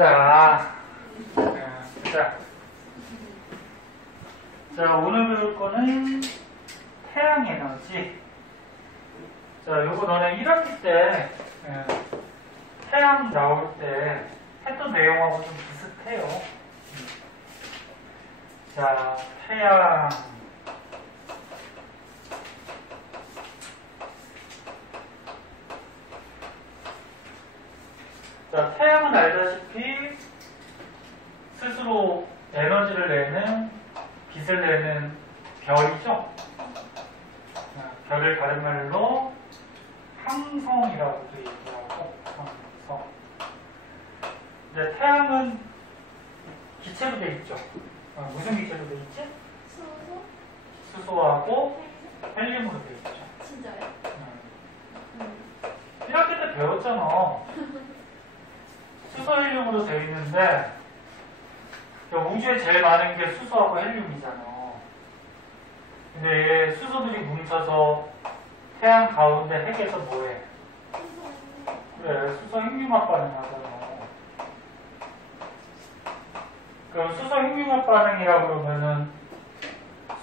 하자. 자, 오늘 배울 거는 태양 에너지. 자, 요거 너네 1학기 때 태양 나올 때 했던 내용하고 좀 비슷해요. 자, 태양. 자, 태양은 알다시피 스스로 에너지를 내는, 빛을 내는 별이죠. 별을 다른 말로 항성이라고도 얘기하고, 항성. 이제 태양은 기체로 되어 있죠. 무슨 기체로 되어 있지? 수소하고 헬륨으로 되어 있죠. 진짜요? 1학기 때 배웠잖아. 수소 헬륨으로 되어 있는데 우주에 제일 많은 게 수소하고 헬륨이잖아. 근데 수소들이 뭉쳐서 태양 가운데 핵에서 뭐해? 그래, 수소 핵융합 반응하잖아. 그럼 수소 핵융합 반응이라고 그러면은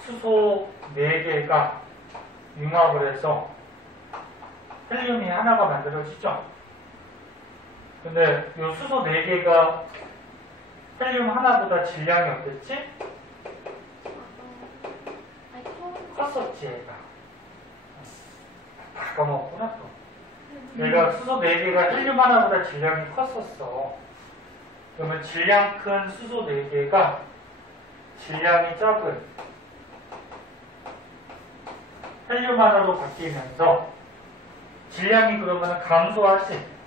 수소 4개가 융합을 해서 헬륨이 하나가 만들어지죠? 근데 이 수소 4개가 헬륨 하나보다 질량이 어땠지? 컸었지, 얘가. 다 까먹었구나, 또. 얘가 수소 4개가 헬륨 하나보다 질량이 컸었어. 그러면 질량 큰 수소 4개가 질량이 작은 헬륨 하나로 바뀌면서 질량이 그러면 감소하지.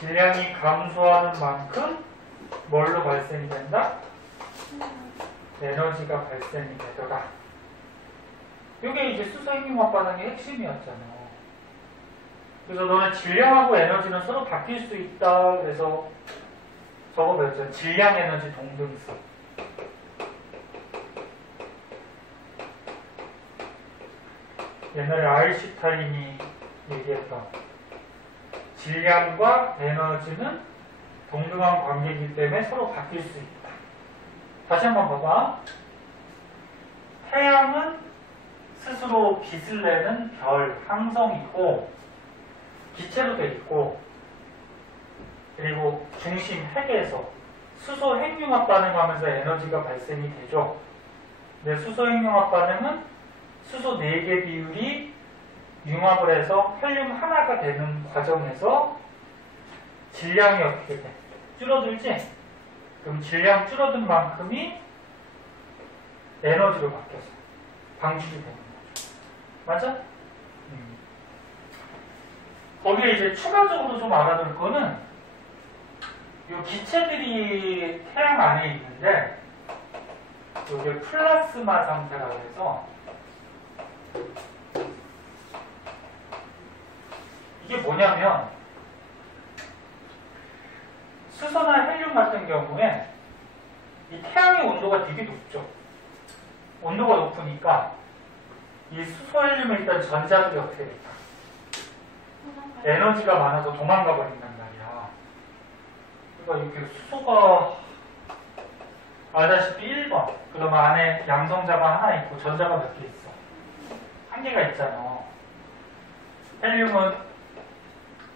질량이 감소하는 만큼 뭘로 발생이 된다? 에너지가 발생이 되더라. 이게 이제 수소 핵융합 반응의 핵심이었잖아. 그래서 너는 질량하고 에너지는 서로 바뀔 수 있다. 그래서 저거 배웠잖아. 질량 에너지 동등성. 옛날에 아인슈타인이 얘기했던 질량과 에너지는 동등한 관계이기 때문에 서로 바뀔 수 있다. 다시 한번 봐봐. 태양은 스스로 빛을 내는 별, 항성이고 기체로 되어 있고, 그리고 중심 핵에서 수소 핵융합 반응하면서 에너지가 발생이 되죠. 근데 수소 핵융합 반응은 수소 4개 비율이 융합을 해서 헬륨 하나가 되는 과정에서 질량이 어떻게 돼? 줄어들지? 그럼 질량 줄어든 만큼이 에너지로 바뀌어서 방출이 되는 거죠. 맞아? 거기에 이제 추가적으로 좀 알아둘 거는 이 기체들이 태양 안에 있는데 이게 플라스마 상태라고 해서 이게 뭐냐면 수소나 헬륨 같은 경우에 이 태양의 온도가 되게 높죠. 온도가 높으니까 이 수소 헬륨에 있던 전자들이 어떻게 될까? 에너지가 많아서 도망가 버린단 말이야. 그러니까 이렇게 수소가 알다시피 1번 그러면 안에 양성자가 하나 있고 전자가 몇 개 있어? 한 개가 있잖아. 헬륨은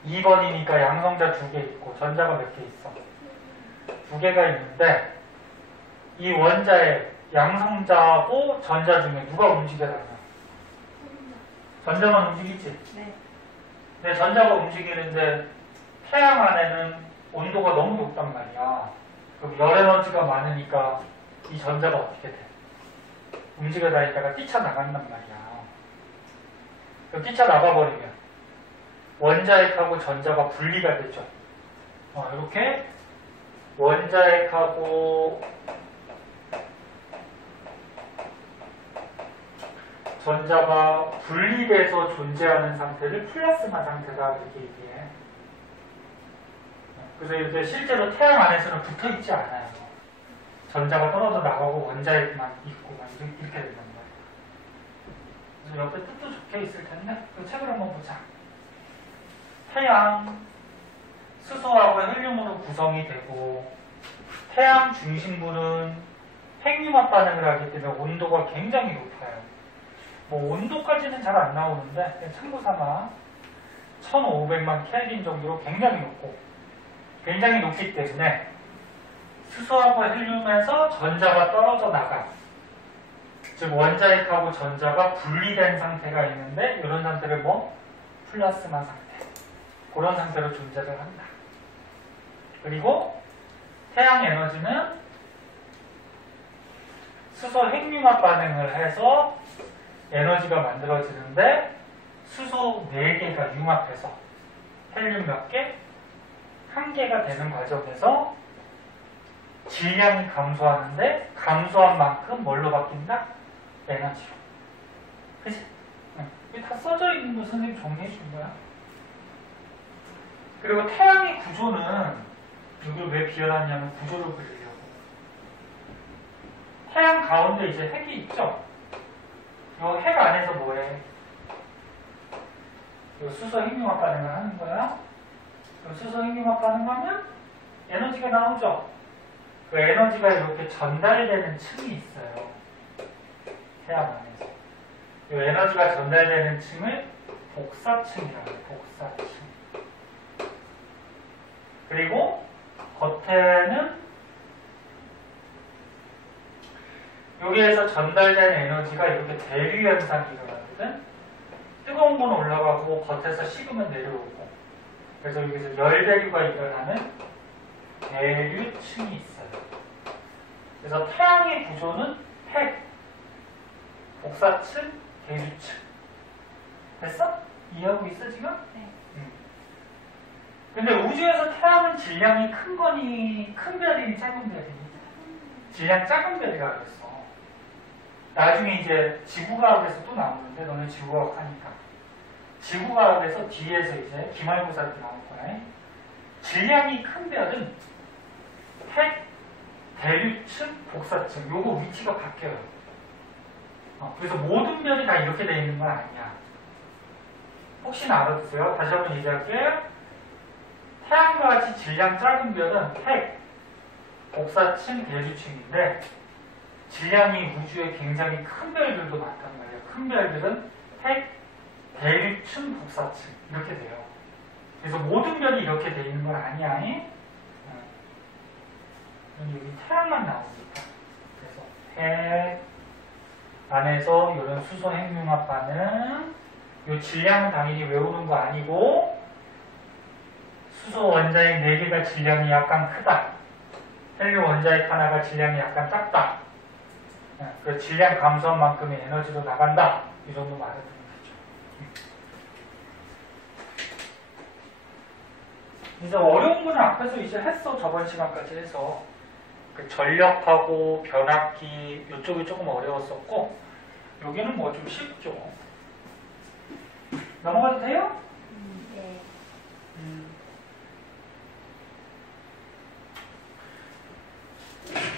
2번이니까 양성자 2개 있고 전자가 몇 개 있어? 2개가 있는데 이 원자의 양성자하고 전자 중에 누가 움직여야 하나? 전자만 움직이지? 네. 근데 전자가 움직이는데 태양 안에는 온도가 너무 높단 말이야. 그럼 열 에너지가 많으니까 이 전자가 어떻게 돼? 움직여 다니다가 뛰쳐나간단 말이야. 그럼 뛰쳐나가버리면 원자핵하고 전자가 분리가 되죠. 이렇게 원자핵하고 전자가 분리돼서 존재하는 상태를 플라스마 상태다 이렇게 얘기해. 그래서 이제 실제로 태양 안에서는 붙어 있지 않아요. 전자가 떨어져 나가고 원자핵만 있고 막 이렇게 된단 말이야. 그래서 옆에 뜻도 적혀 있을 텐데 그 책을 한번 보자. 태양, 수소하고 헬륨으로 구성이 되고 태양 중심부는 핵융합 반응을 하기 때문에 온도가 굉장히 높아요. 뭐 온도까지는 잘 안 나오는데 그냥 참고 삼아 1500만 켈빈 정도로 굉장히 높고 굉장히 높기 때문에 수소하고 헬륨에서 전자가 떨어져 나가. 즉 원자핵하고 전자가 분리된 상태가 있는데 이런 상태를 뭐 플라스마 상태 그런 상태로 존재를 한다. 그리고 태양 에너지는 수소 핵융합 반응을 해서 에너지가 만들어지는데 수소 4개가 융합해서 헬륨 몇 개? 1개가 되는 과정에서 질량이 감소하는데 감소한 만큼 뭘로 바뀐다? 에너지로. 그치? 이게 다 써져 있는 거 선생님 정리해 준 거야. 그리고 태양의 구조는 이걸 왜 비워놨냐면 구조를 그리려고. 태양 가운데 이제 핵이 있죠? 이 핵 안에서 뭐해? 이 수소 핵융합 반응을 하는 거야. 수소 핵융합 반응하면 에너지가 나오죠? 그 에너지가 이렇게 전달되는 층이 있어요. 태양 안에서. 이 에너지가 전달되는 층을 복사층이라고 해요. 복사층. 그리고 겉에는 여기에서 전달된 에너지가 이렇게 대류 현상이 일어나거든. 뜨거운 건 올라가고 겉에서 식으면 내려오고. 그래서 여기서 열 대류가 일어나는 대류층이 있어요. 그래서 태양의 구조는 핵, 복사층, 대류층. 됐어? 이해하고 있어 지금? 네. 근데 우주에서 태양은 질량이 큰 거니 큰 별이니 작은 별이니? 질량 작은 별이라 그랬어. 나중에 이제 지구과학에서 또 나오는데 너네 지구과학 하니까 지구과학에서 뒤에서 이제 기말고사도 나올 거야. 질량이 큰 별은 핵, 대류층, 복사층 요거 위치가 바뀌어요. 그래서 모든 별이 다 이렇게 되어 있는 건 아니야. 혹시나 알아두세요. 다시 한번 얘기할게요. 태양과 같이 질량 작은 별은 핵, 복사층, 대류층인데 질량이 우주에 굉장히 큰 별들도 많단 말이에요. 큰 별들은 핵, 대류층, 복사층 이렇게 돼요. 그래서 모든 별이 이렇게 되어 있는 건 아니야. 여기 태양만 나오니까. 그래서 핵 안에서 이런 수소 핵융합 반응 이 질량은 당연히 외우는 거 아니고 수소 원자핵 4개가 질량이 약간 크다. 헬륨 원자핵 하나가 질량이 약간 작다. 그 질량 감소한 만큼의 에너지로 나간다. 이 정도 말해주면 되죠. 이제 어려운 거는 앞에서 이제 했어. 저번 시간까지 해서. 그 전력하고 변압기 이쪽이 조금 어려웠었고 여기는 뭐 좀 쉽죠. 넘어가도 돼요? 네.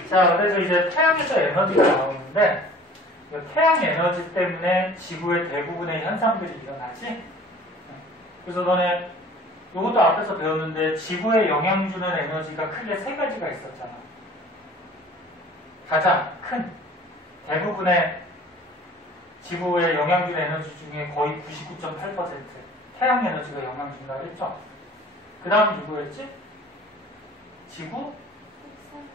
자, 그래서 이제 태양에서 에너지가 나오는데 태양 에너지 때문에 지구의 대부분의 현상들이 일어나지. 그래서 너네 이것도 앞에서 배웠는데 지구에 영향 주는 에너지가 크게 3가지가 있었잖아. 가장 큰 대부분의 지구에 영향 주는 에너지 중에 거의 99.8% 태양 에너지가 영향 준다고 했죠. 그 다음 누구였지? 지구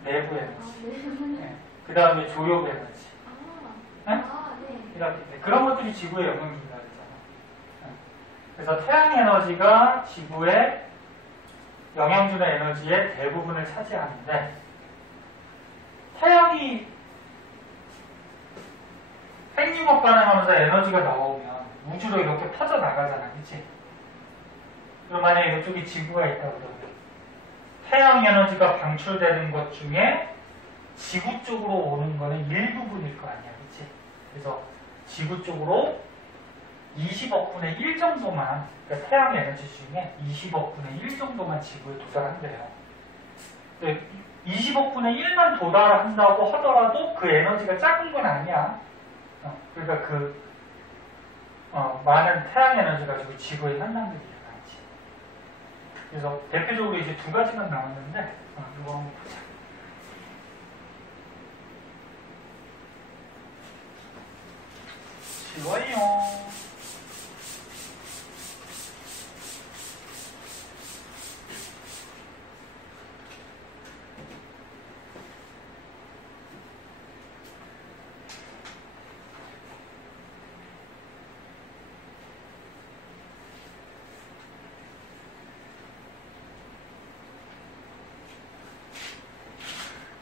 내부 에너지. 네. 그 다음에 조력 에너지. 네? 이렇게 돼. 그런 것들이 지구에 영향 준다 그랬잖아. 네. 그래서 태양 에너지가 지구에 영향 주는 에너지의 대부분을 차지하는데 태양이 핵융합 반응하면서 에너지가 나오면 우주로 이렇게 퍼져나가잖아. 그치? 그럼 만약에 이쪽에 지구가 있다고 그러면 태양 에너지가 방출되는 것 중에 지구 쪽으로 오는 거는 일부분일 거 아니야. 그치? 그래서 지구 쪽으로 20억 분의 1 정도만, 그러니까 태양 에너지 중에 20억 분의 1 정도만 지구에 도달한대요. 20억 분의 1만 도달한다고 하더라도 그 에너지가 작은 건 아니야. 그러니까 많은 태양 에너지 가지고 지구의 현상들이 일어나지. 그래서 대표적으로 이제 두 가지만 나왔는데 이거 한번 보자. 쉬워요.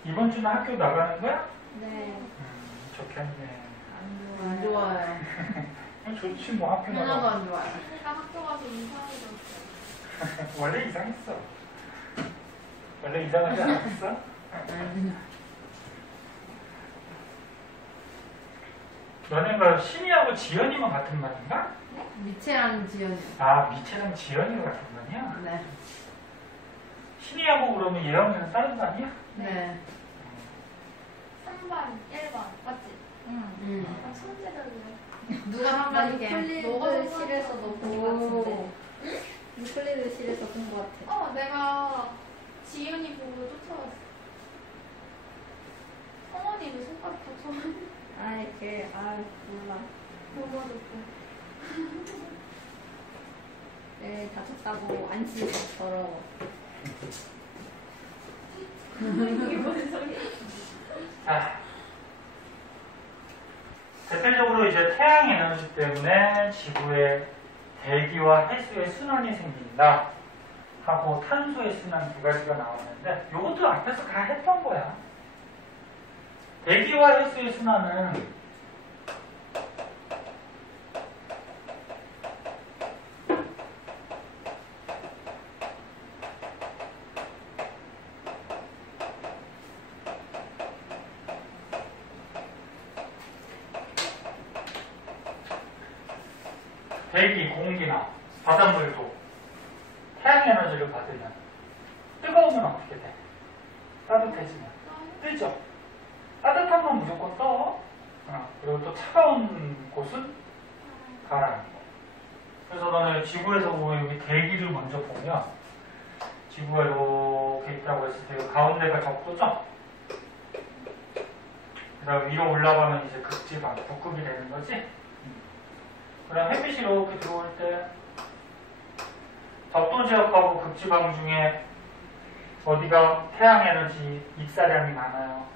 이번 주는 학교 나가는 거야? 네. 좋겠네. 안 좋아요. 좋지 뭐 학교 하나도 나가. 안 좋아요. 그러니까 학교 가서 이상해졌어요. 원래 이상했어. 원래 이상하지 않았어? 너네가 신이하고 지연이만 같은 반인가? 미채랑 지연이. 아 미채랑 지연이가 같은 반이야? 네. 신이하고 그러면 얘하고는 다른 반이야? 네. 3반, 1반, 맞지? 응. 아, 천재들이네. 누가 한 반이게? 너가 유클리드실에서 본것 같은데. 오. 유클리드실에서 본 것 같아. 내가 지윤이 보고 쫓아왔어. 성원이 왜 손가락 다쳐? 몰라. 넘어졌고. 네, 다쳤다고 안 치고 더러워. 이게 무슨 소리야? 자, 대표적으로 이제 태양 에너지 때문에 지구의 대기와 해수의 순환이 생긴다 하고 탄소의 순환 두 가지가 나왔는데 이것도 앞에서 다 했던 거야. 대기와 해수의 순환은 대기, 공기나 바닷물도 태양 에너지를 받으면 뜨거우면 어떻게 돼? 따뜻해지면 뜨죠? 따뜻한 건 무조건 떠. 그리고 또 차가운 곳은 가라앉고. 그래서 너는 지구에서 보면 여기 대기를 먼저 보면 지구가 이렇게 있다고 했을 때 가운데가 적도죠? 그 다음 위로 올라가면 이제 극지방, 북극이 되는 거지? 그럼 햇빛이 이렇게 들어올 때 적도 지역하고 극지방 중에 어디가 태양 에너지 입사량이 많아요?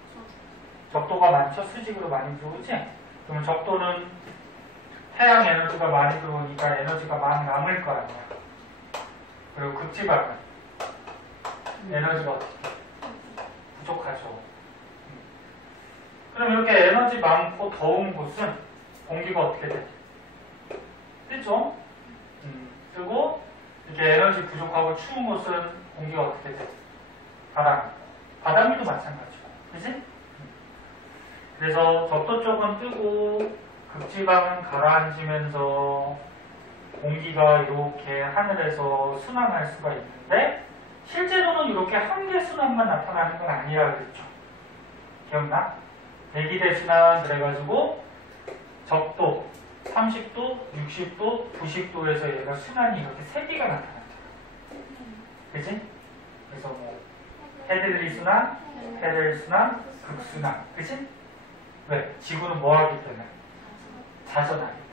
적도가 많죠? 수직으로 많이 들어오지? 그러면 적도는 태양 에너지가 많이 들어오니까 에너지가 많이 남을 거 아니야. 그리고 극지방은 에너지가 어떻게 부족하죠. 그럼 이렇게 에너지 많고 더운 곳은 공기가 어떻게 돼? 뜨죠? 뜨고 이렇게 에너지 부족하고 추운 곳은 공기가 어떻게 돼? 가라앉고. 바닷물도 마찬가지고. 그치? 그래서 적도 쪽은 뜨고 극지방은 가라앉으면서 공기가 이렇게 하늘에서 순환할 수가 있는데 실제로는 이렇게 한계 순환만 나타나는 건 아니라 그랬죠. 기억나? 대기대 순환 그래가지고 적도 30도, 60도, 90도에서 얘가 순환이 이렇게 세 개가 나타나잖아. 그치? 그래서 뭐 헤들리 순환, 헤들 순환, 극순환. 그치? 왜? 지구는 뭐 하기 때문에? 자전하기 때문에.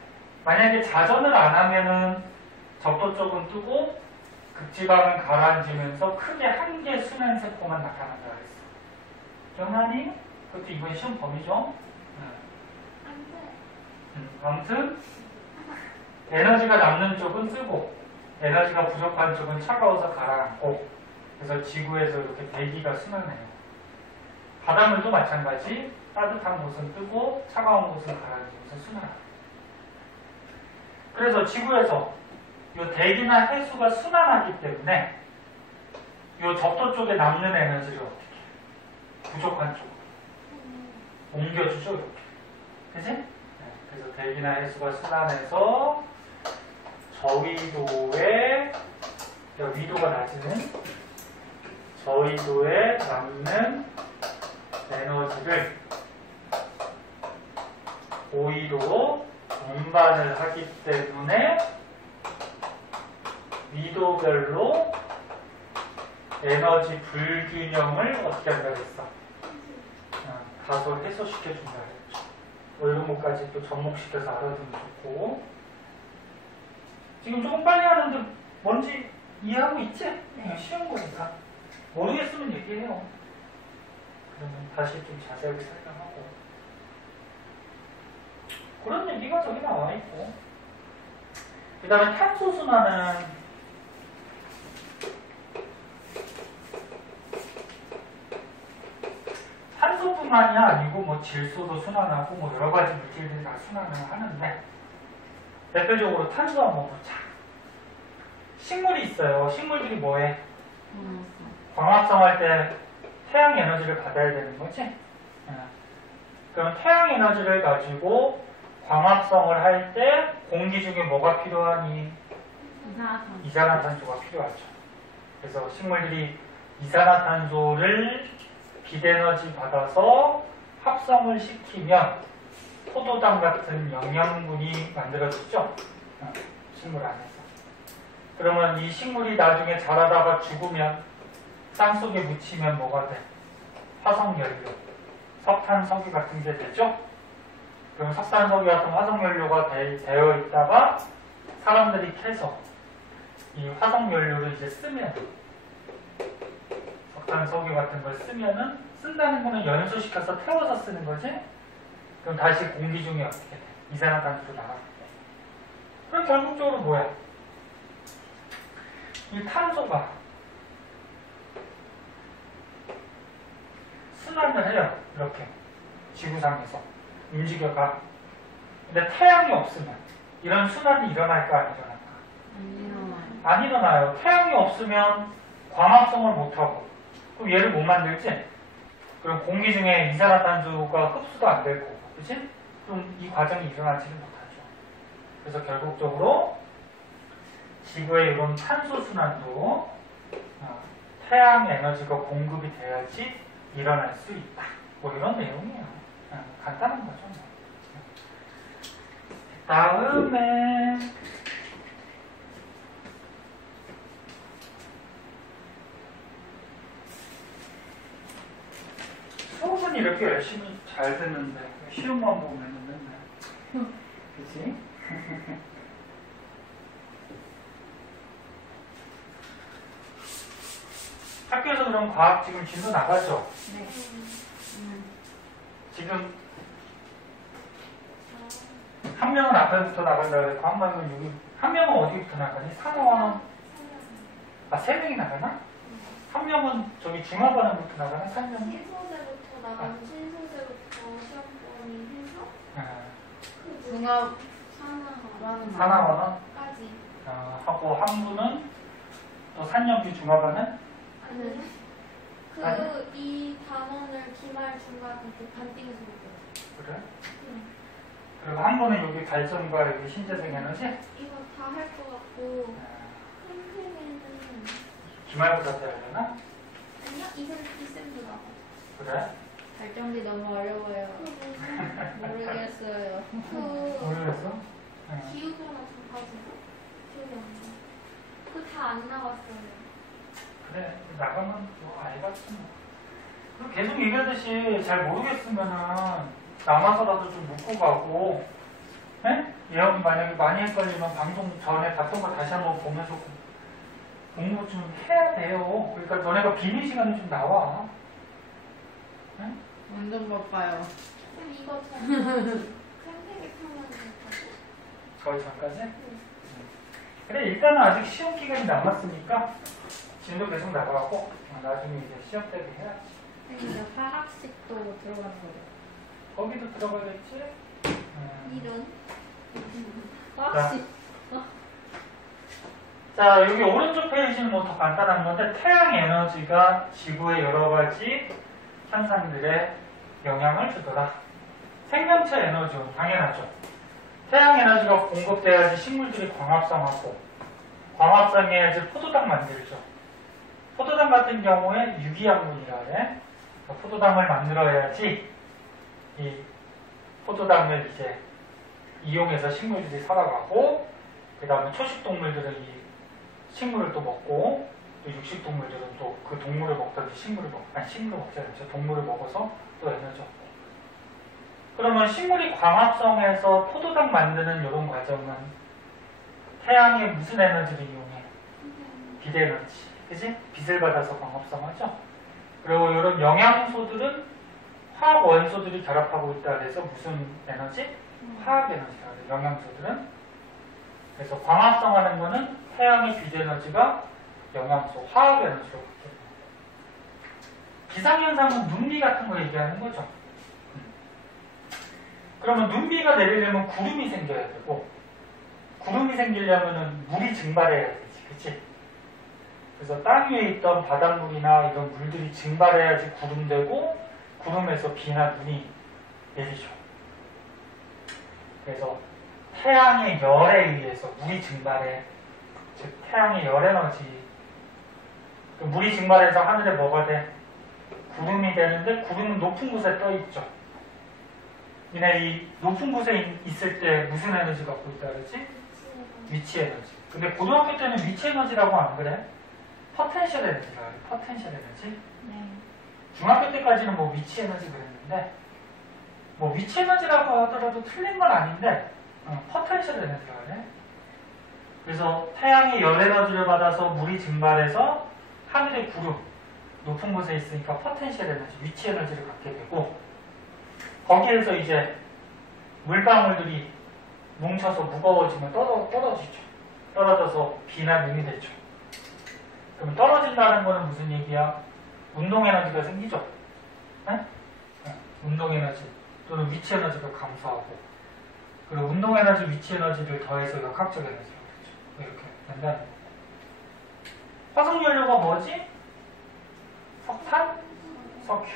만약에 자전을 안 하면은 적도 쪽은 뜨고 극지방은 가라앉으면서 크게 한개 순환 세포만 나타난다 그랬어. 기억나니? 그것도 이번 시험 범위죠? 아무튼 에너지가 남는 쪽은 뜨고 에너지가 부족한 쪽은 차가워서 가라앉고 그래서 지구에서 이렇게 대기가 순환해요. 바닷물도 마찬가지 따뜻한 곳은 뜨고 차가운 곳은 가라앉으면서 순환해요. 그래서 지구에서 이 대기나 해수가 순환하기 때문에 이 적도 쪽에 남는 에너지를 어떻게 해요? 부족한 쪽으로 옮겨주죠. 이렇게. 그치? 그래서 대기나 해수가 순환해서 저위도에 위도가 낮은 저위도에 남는 에너지를 고위도로 운반을 하기 때문에 위도별로 에너지 불균형을 어떻게 한다 그랬어? 다소 해소시켜준다 그랬죠. 뭐 이런 것까지 또 접목시켜서 알아두면 좋고. 지금 조금 빨리 하는데 뭔지 이해하고 있지? 그냥 쉬운 거니까. 모르겠으면 얘기해요. 그러면 다시 좀 자세하게 설명하고. 그런 얘기가 저기 나와 있고. 그 다음에 탄소순환은 탄소뿐만이 아니고 뭐 질소도 순환하고 뭐 여러 가지 물질들이 다 순환을 하는데 대표적으로 탄소 한번 보자. 식물이 있어요. 식물들이 뭐해? 광합성 할 때 태양 에너지를 받아야 되는 거지? 그럼 태양 에너지를 가지고 광합성을 할 때 공기 중에 뭐가 필요하니? 이산화탄소가 필요하죠. 그래서 식물들이 이산화탄소를 빛에너지 받아서 합성을 시키면 포도당 같은 영양분이 만들어지죠? 식물 안에서. 그러면 이 식물이 나중에 자라다가 죽으면 땅속에 묻히면 뭐가 돼? 화석연료, 석탄석유 같은 게 되죠? 그럼 석탄석유 같은 화석연료가 되어 있다가 사람들이 캐서 이 화석연료를 이제 쓰면 석탄석유 같은 걸 쓰면은 쓴다는 거는 연소시켜서 태워서 쓰는 거지? 그럼 다시 공기 중에 어떻게 돼? 이산화탄소로 나가게 돼. 그럼 결국적으로 뭐야? 이 탄소가 순환을 해요. 이렇게 지구상에서 움직여가. 근데 태양이 없으면 이런 순환이 일어날까 안 일어날까? 안 일어나요. 태양이 없으면 광합성을 못하고 그럼 얘를 못 만들지? 그럼 공기 중에 이산화탄소가 흡수도 안 될 거고, 그치? 그럼 이 과정이 일어나지는 못하죠. 그래서 결국적으로 지구의 이런 탄소 순환도 태양 에너지가 공급이 돼야지 일어날 수 있다. 뭐 이런 내용이에요. 간단한 거죠. 다음에 수업은 이렇게 열심히 잘 듣는데 시험만 보면 맨날 그치? 학교에서 그럼 과학 지금 진도 나가죠? 네. 지금 한 명은 앞에부터 나간다 그랬고 한 명은 여기 한 명은 어디부터 나가니? 산원 세 명이 나가나? 한 명은 저기 중화반응부터 나가나? 3명이? 신소대부터 나가면 신소대부터 시험권이 해서 그 중합 산화반응 까지 하고 한 분은 또 산염기 중화반응 아니요. 아니? 이 단원을 기말 중간 이렇게 반띵해서 볼게요. 그래? 그리고 한 분은 여기 발전과 여기 신재생 에너지 이거 다 할 것 같고 선생님은 기말고사 때 하려나? 아니요 이쌤도 나가. 그래? 발전기 너무 어려워요. 모르겠어요. 모르겠어? 기후변화 전까지가 기억이 안 나. 그 다 안 나왔어요. 그래 나가면 뭐 알겠지 뭐. 그럼 계속 얘기하듯이 잘 모르겠으면은 남아서라도 좀 묻고 가고 네? 예언이 만약에 많이 헷갈리면 방송 전에 봤던 거 다시 한번 보면서 공부 좀 해야 돼요. 그러니까 너네가 비밀 시간이 좀 나와. 네? 완전 바빠요. 그럼 이거 전 생태계 타면 거의 전까지? 그래 일단은 아직 시험 기간이 남았으니까 진도 계속 나가고 나중에 이제 시험 대비 해야지. 근데 화학식도 들어가는 거죠. 거기도 들어가겠지? 이런 화학식. 자 여기 오른쪽 페이지는 뭐 더 간단한 건데 태양 에너지가 지구의 여러 가지 현상들에 영향을 주더라. 생명체 에너지원 당연하죠. 태양 에너지가 공급돼야지 식물들이 광합성하고 광합성해야지 포도당 만들죠. 포도당 같은 경우에 유기양분이라 해. 포도당을 만들어야지 이 포도당을 이제 이용해서 식물들이 살아가고 그 다음에 초식동물들은 이 식물을 또 먹고 또 육식 동물들은 또 그 동물을 먹든지 식물을 먹지 않죠. 동물을 먹어서 또 에너지 얻고. 그러면 식물이 광합성해서 포도당 만드는 이런 과정은 태양의 무슨 에너지를 이용해? 비대에너지. 그지? 빛을 받아서 광합성하죠. 그리고 이런 영양소들은 화학 원소들이 결합하고 있다 그래서 무슨 에너지? 화학 에너지라고 해요. 영양소들은. 그래서 광합성하는 거는 태양의 비대에너지가 영양소, 화학 에너지로 바뀌는 거예요. 기상현상은 눈비 같은 거 얘기하는 거죠. 그러면 눈비가 내리려면 구름이 생겨야 되고, 구름이 생기려면 물이 증발해야 되지, 그치? 그래서 땅 위에 있던 바닷물이나 이런 물들이 증발해야지 구름 되고, 구름에서 비나 눈이 내리죠. 그래서 태양의 열에 의해서 물이 증발해. 즉, 태양의 열 에너지. 물이 증발해서 하늘에 뭐가 돼? 구름이 되는데, 구름은 높은 곳에 떠 있죠. 니네 이 높은 곳에 있을 때 무슨 에너지 갖고 있다 그러지? 위치 에너지. 근데 고등학교 때는 위치 에너지라고 안 그래? 포텐셜 에너지라고 그래. 포텐셜 에너지. 네. 중학교 때까지는 뭐 위치 에너지 그랬는데, 뭐 위치 에너지라고 하더라도 틀린 건 아닌데, 포텐셜 에너지라고 그래. 그래서 태양의 열 에너지를 받아서 물이 증발해서 하늘의 구름, 높은 곳에 있으니까 포텐셜 에너지, 위치 에너지를 갖게 되고, 거기에서 이제 물방울들이 뭉쳐서 무거워지면 떨어지죠. 떨어져서 비나 눈이 되죠. 그럼 떨어진다는 거는 무슨 얘기야? 운동 에너지가 생기죠. 네? 운동 에너지 또는 위치 에너지가 감소하고, 그리고 운동 에너지, 위치 에너지를 더해서 역학적 에너지라고 그러죠. 이렇게 된다는 거고. 화석연료가 뭐지? 석탄, 석유.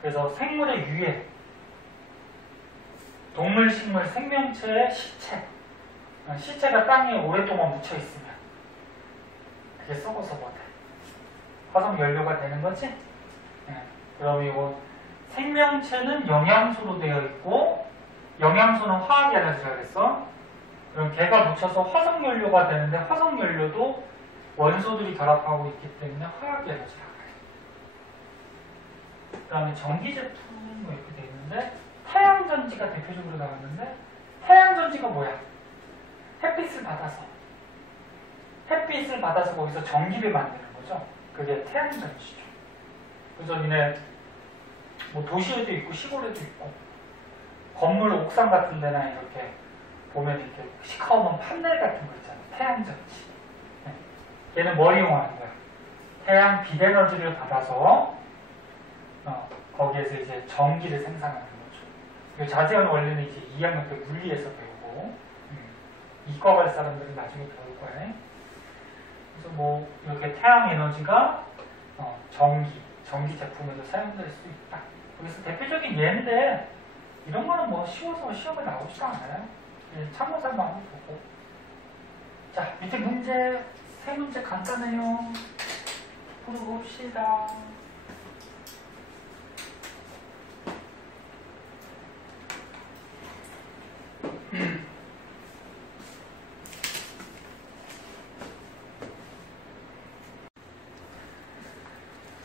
그래서 생물의 유해, 동물, 식물, 생명체의 시체. 시체가 땅에 오랫동안 묻혀있으면 그게 썩어서 뭐 돼? 화석연료가 되는 거지? 그럼 이거 생명체는 영양소로 되어 있고, 영양소는 화학 에너지라 그랬어. 그럼 걔가 묻혀서 화석연료가 되는데, 화석연료도 원소들이 결합하고 있기 때문에 화학 에너지라고 해요. 그 다음에 전기제품 뭐 이렇게 되어 있는데, 태양전지가 대표적으로 나왔는데, 태양전지가 뭐야? 햇빛을 받아서 거기서 전기를 만드는 거죠. 그게 태양전지죠. 그래서 니네 뭐 도시에도 있고 시골에도 있고, 건물 옥상 같은 데나 이렇게 보면 이렇게 시커먼 판넬 같은 거 있잖아. 태양전지. 걔는 뭘 이용하는 거야? 태양 빛에너지를 받아서 거기에서 이제 전기를 생산하는 거죠. 이 자세한 원리는 이제 2학년 때 물리에서 배우고, 이과 갈 사람들은 나중에 배울 거예요. 그래서 뭐 이렇게 태양 에너지가 전기 제품에도 사용될 수 있다. 그래서 대표적인 예인데, 이런 거는 뭐 쉬워서 시험에 나오지도 않아요. 참고사만 한번 보고. 자, 밑에 문제, 세 문제 간단해요. 풀어봅시다.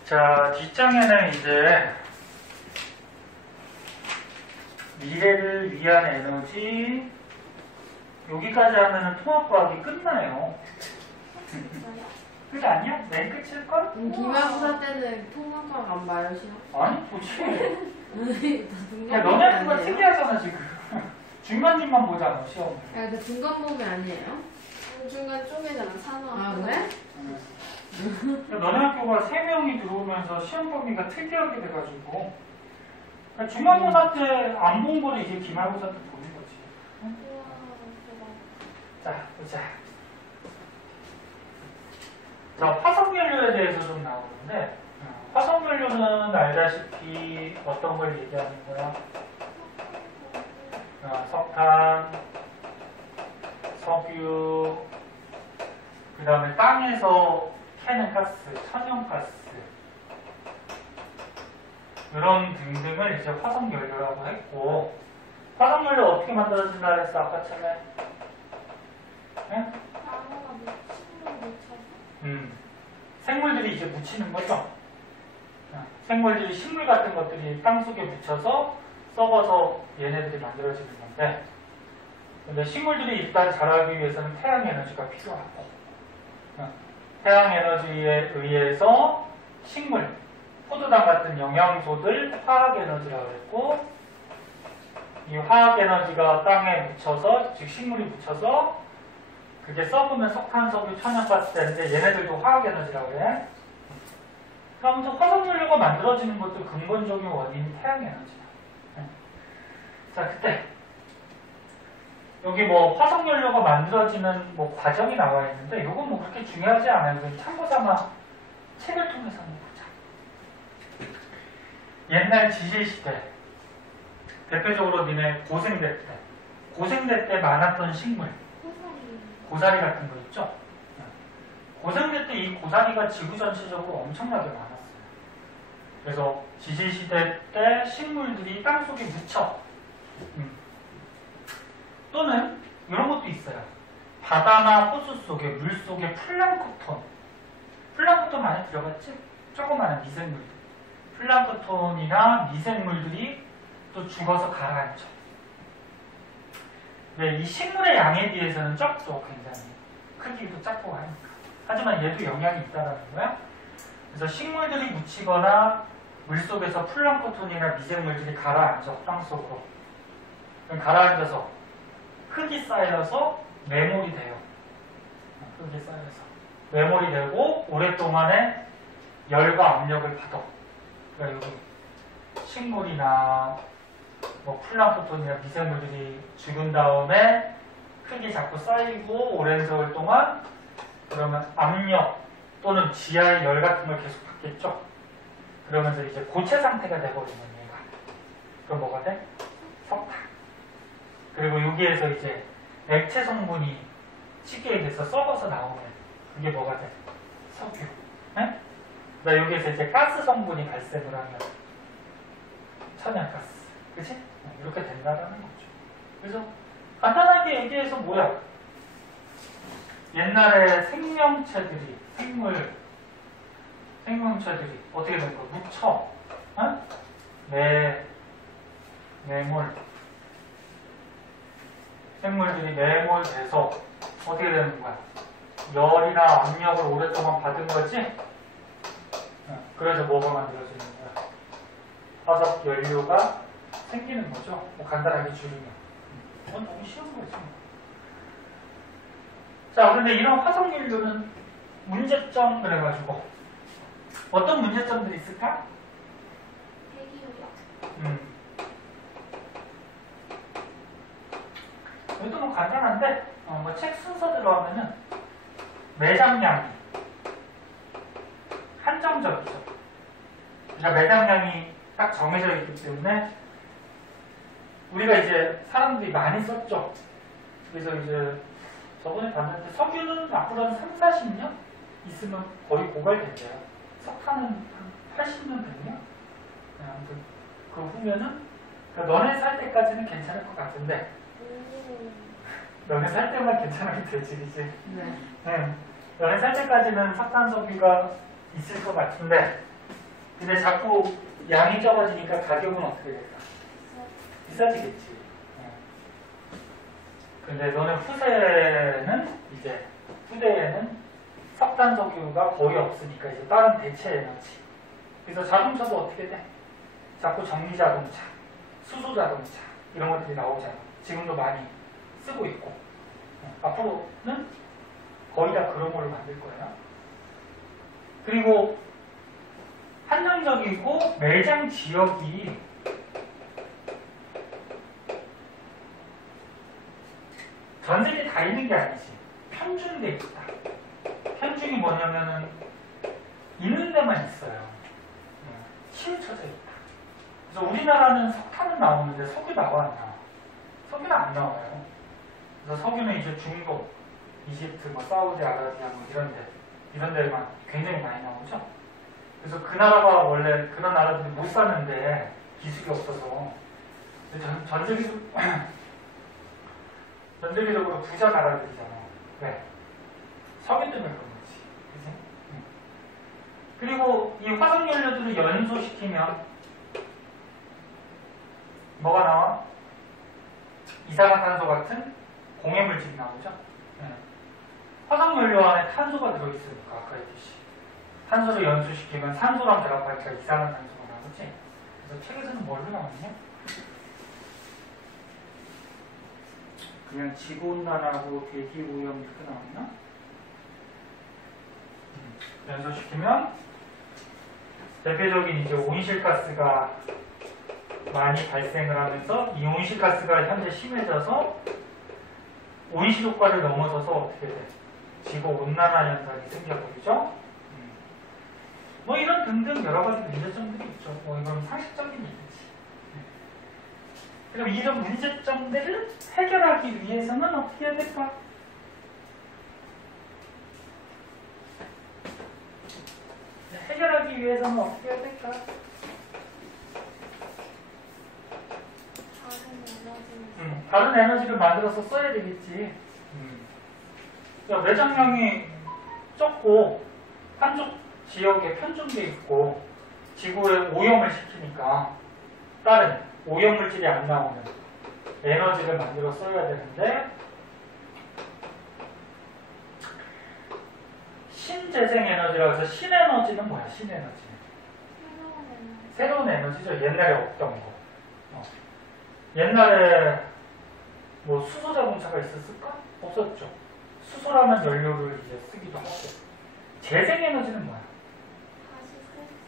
자, 뒷장에는 이제 미래를 위한 에너지, 여기까지 하면은 통합과학이 끝나요. 끝 아니야? 맨 끝일걸? 기말고사 때는 통합학 안 봐요, 시험? 아니, 좋지. 야, 야, 너네 학교가 특이하잖아, 지금. 중간님만 보잖아, 시험. 야, 그 중간범위 아니에요? 중간 쪼개잖아, 산업. 아, 그래? 너네 학교가 3명이 들어오면서 시험 범위가 특이하게 돼가지고, 그러니까 중간고사 때 안 본 거를 이제 기말고사 때 보는 거지. 우와, 대박. 자, 보자. 자, 화석연료에 대해서 좀 나오는데, 화석연료는 알다시피 어떤 걸 얘기하는 거야? 석탄, 석유, 그 다음에 땅에서 캐는 가스, 천연가스, 이런 등등을 이제 화석연료라고 했고, 화석연료 어떻게 만들어진다 그랬어, 아까 처음에? 네? 나무가 식물 묻혀서. 생물들이 이제 묻히는 거죠. 생물들이 식물 같은 것들이 땅속에 묻혀서 썩어서 얘네들이 만들어지는 건데, 근데 식물들이 일단 자라기 위해서는 태양 에너지가 필요하고, 태양 에너지에 의해서 식물, 포도당 같은 영양소들 화학 에너지라고 했고, 이 화학 에너지가 땅에 묻혀서, 즉 식물이 묻혀서 그게 썩으면 석탄석유, 천연가스 되는데 얘네들도 화학 에너지라고 해. 그러면서 화석연료가 만들어지는 것도 근본적인 원인이 태양 에너지야. 자, 그때 여기 뭐 화석연료가 만들어지는 뭐 과정이 나와 있는데 이건 뭐 그렇게 중요하지 않아요. 그냥 참고삼아 책을 통해서 한번 보자. 옛날 지질시대, 대표적으로 니네 고생대 때 많았던 식물, 고사리 같은 거 있죠? 고생대 때 이 고사리가 지구 전체적으로 엄청나게 많았어요. 그래서 지질시대 때 식물들이 땅속에 묻혀, 또는 이런 것도 있어요. 바다나 호수 속에, 물 속에 플랑크톤 많이 들어갔지? 조그마한 미생물들. 플랑크톤이나 미생물들이 또 죽어서 가라앉죠. 네, 이 식물의 양에 비해서는 적죠, 굉장히. 크기도 작고 하니까. 하지만 얘도 영향이 있다는 거야. 그래서 식물들이 묻히거나 물속에서 플랑크톤이나 미생물들이 가라앉아, 땅속으로. 가라앉아서 흙이 쌓여서 매몰이 돼요. 흙이 쌓여서. 매몰이 되고 오랫동안에 열과 압력을 받아. 그러니까 여기 식물이나 뭐 플랑크톤이나 미생물들이 죽은 다음에 흙이 자꾸 쌓이고 오랜 세월 동안 그러면 압력 또는 지하의 열 같은 걸 계속 받겠죠. 그러면서 이제 고체 상태가 돼버리는 얘가. 그럼 뭐가 돼? 석탄. 그리고 여기에서 이제 액체 성분이 쉽게 얘기해서 썩어서 나오면 그게 뭐가 돼? 석유. 네? 그러니까 여기에서 이제 가스 성분이 발생을 하면 천연가스. 그치? 이렇게 된다는 거죠. 그래서 간단하게 얘기해서 뭐야? 옛날에 생명체들이 어떻게 된 거야? 묻혀. 어? 매몰. 생물들이 매몰돼서 어떻게 되는 거야? 열이나 압력을 오랫동안 받은 거지? 그래서 뭐가 만들어지는 거야? 화석 연료가 생기는 거죠. 뭐 간단하게 줄이면. 이건 너무 쉬운 거지. 자, 그런데 이런 화석 연료는 문제점 그래가지고 어떤 문제점들이 있을까? 대기오염. 이것도 뭐 간단한데 뭐 책 순서대로 하면은 매장량이 한정적이죠. 그러니까 매장량이 딱 정해져 있기 때문에 우리가 이제 사람들이 많이 썼죠. 그래서 이제 저번에 봤는데 석유는 앞으로 한 3, 40년 있으면 거의 고갈된대요. 석탄은 한 80년 됐냐? 아무튼 그 후면은 그러니까 너네 살 때까지는 괜찮을 것 같은데 너네 살 때만 괜찮으면 되지, 그치? 네. 너네 살 때까지는 석탄 석유가 있을 것 같은데 근데 자꾸 양이 적어지니까 가격은 어떻게 될까? 비싸지겠지. 근데 너네 후대에는 석탄 석유가 거의 없으니까 이제 다른 대체 에너지. 그래서 자동차도 어떻게 돼? 자꾸 전기 자동차, 수소 자동차 이런 것들이 나오잖아. 지금도 많이 쓰고 있고 앞으로는 거의 다 그런 걸로 만들 거야. 그리고 한정적이고 매장 지역이 전 세계 다 있는 게 아니지. 편중돼 있다. 편중이 뭐냐면은 있는 데만 있어요. 치우쳐져 있다. 그래서 우리나라는 석탄은 나오는데 석유 나와 안 나와? 석유는 안 나와요. 그래서 석유는 이제 중동, 이집트, 뭐 사우디아라비아 뭐 이런 데만 굉장히 많이 나오죠. 그래서 그 나라가 원래 그런 나라들이 못 사는데 기술이 없어서 전 세계적으로 부자 나라들이잖아. 왜? 석유 때문에 그런 거지. 그치? 그리고 이 화석연료들을 연소시키면 뭐가 나와? 이산화탄소 같은 공해물질이 나오죠. 네. 화석연료 안에 탄소가 들어있으니까 아까 했듯이 탄소를 연소시키면 산소랑 결합하니까 이산화탄소가 나오지. 그래서 책에서는 뭘로 나왔냐? 그냥 지구온난화하고 대기오염 이렇게 나왔나? 연소시키면 대표적인 이제 온실가스가 많이 발생을 하면서 이 온실가스가 현재 심해져서 온실효과를 넘어서서 어떻게 돼? 지구온난화 현상이 생겨버리죠. 뭐 이런 등등 여러 가지 문제점들이 있죠. 뭐 이건 상식적인 얘기지. 그럼 이런 문제점들을 해결하기 위해서는 어떻게 해야 될까? 해결하기 위해서는 어떻게 해야 될까? 다른 에너지를 만들어서 써야 되겠지. 그러니까 매장량이 적고 한쪽 지역에 편중돼 있고 지구에 오염을 시키니까 다른 오염물질이 안 나오는 에너지를 만들어 써야 되는데 신재생 에너지라고 해서 신에너지는 뭐야? 신에너지. 새로운 에너지죠. 옛날에 없던 거. 옛날에 뭐 수소 자동차가 있었을까? 없었죠. 수소라는 연료를 이제 쓰기도 하고. 재생 에너지는 뭐야?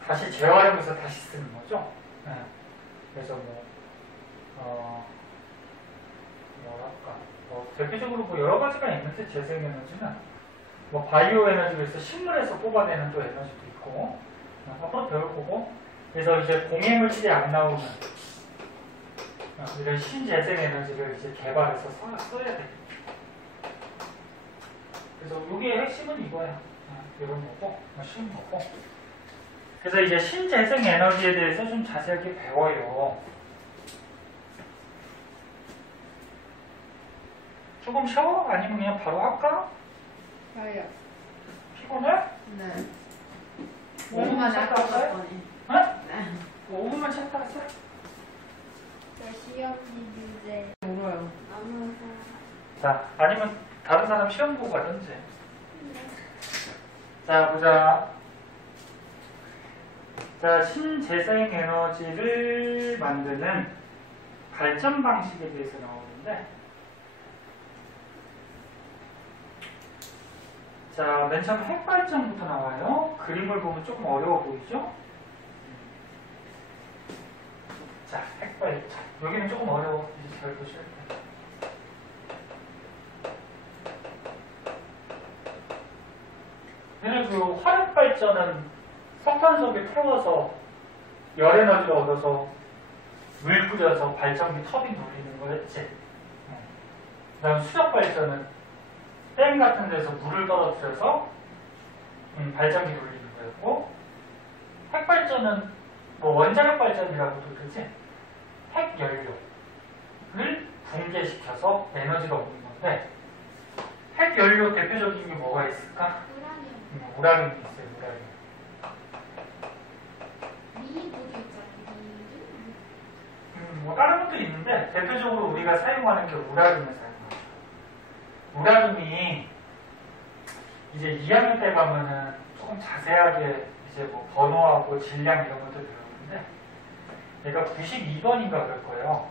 다시 재활용해서 다시 쓰는 거죠. 네. 그래서 대표적으로 뭐 여러 가지가 있는데 재생 에너지는 뭐 바이오 에너지에서 식물에서 뽑아내는 또 에너지도 있고 앞으로 배울 거고. 그래서 이제 공해물질이 안 나오는 이런 신재생 에너지를 이제 개발해서 써야 돼. 그래서 여기의 핵심은 이거야. 이런 거고, 쉬운 거고. 그래서 이제 신재생 에너지에 대해서 좀 자세하게 배워요. 조금 쉬어? 아니면 그냥 바로 할까? 저요. 피곤해? 네. 5분만 5분만 쉬었다 할까요? 거니. 네? 네. 5분만 쉬었다 하자. 시험 문제 울어요. 아무 자, 아니면 다른 사람 시험 보고 가든지. 자, 보자. 자, 신재생 에너지를 만드는 발전 방식에 대해서 나오는데, 자, 맨 처음 핵발전부터 나와요. 그림을 보면 조금 어려워 보이죠? 자, 핵발전. 여기는 조금 어려워. 이제 잘 보셔야 돼요. 얘는 그 화력발전은 석탄석에 태워서 열 에너지를 얻어서 물 끓여서 발전기 터빈 돌리는 거였지. 그 다음 수력발전은 댐 같은 데서 물을 떨어뜨려서 발전기 돌리는 거였고, 핵발전은 뭐 원자력 발전이라고도 그러지. 핵연료를 붕괴시켜서 에너지가 얻는 건데, 핵연료 대표적인 게 뭐가 있을까? 우라늄 우라늄이 있어요. 우라늄. 미국이 있잖아요. 뭐 다른 것도 있는데 대표적으로 우리가 사용하는 게 우라늄을 사용하죠. 우라늄이 이제 2학년 때 가면은 조금 자세하게 이제 뭐 번호하고 질량 이런 것들 배우는데 얘가 92번인가 그럴 거예요.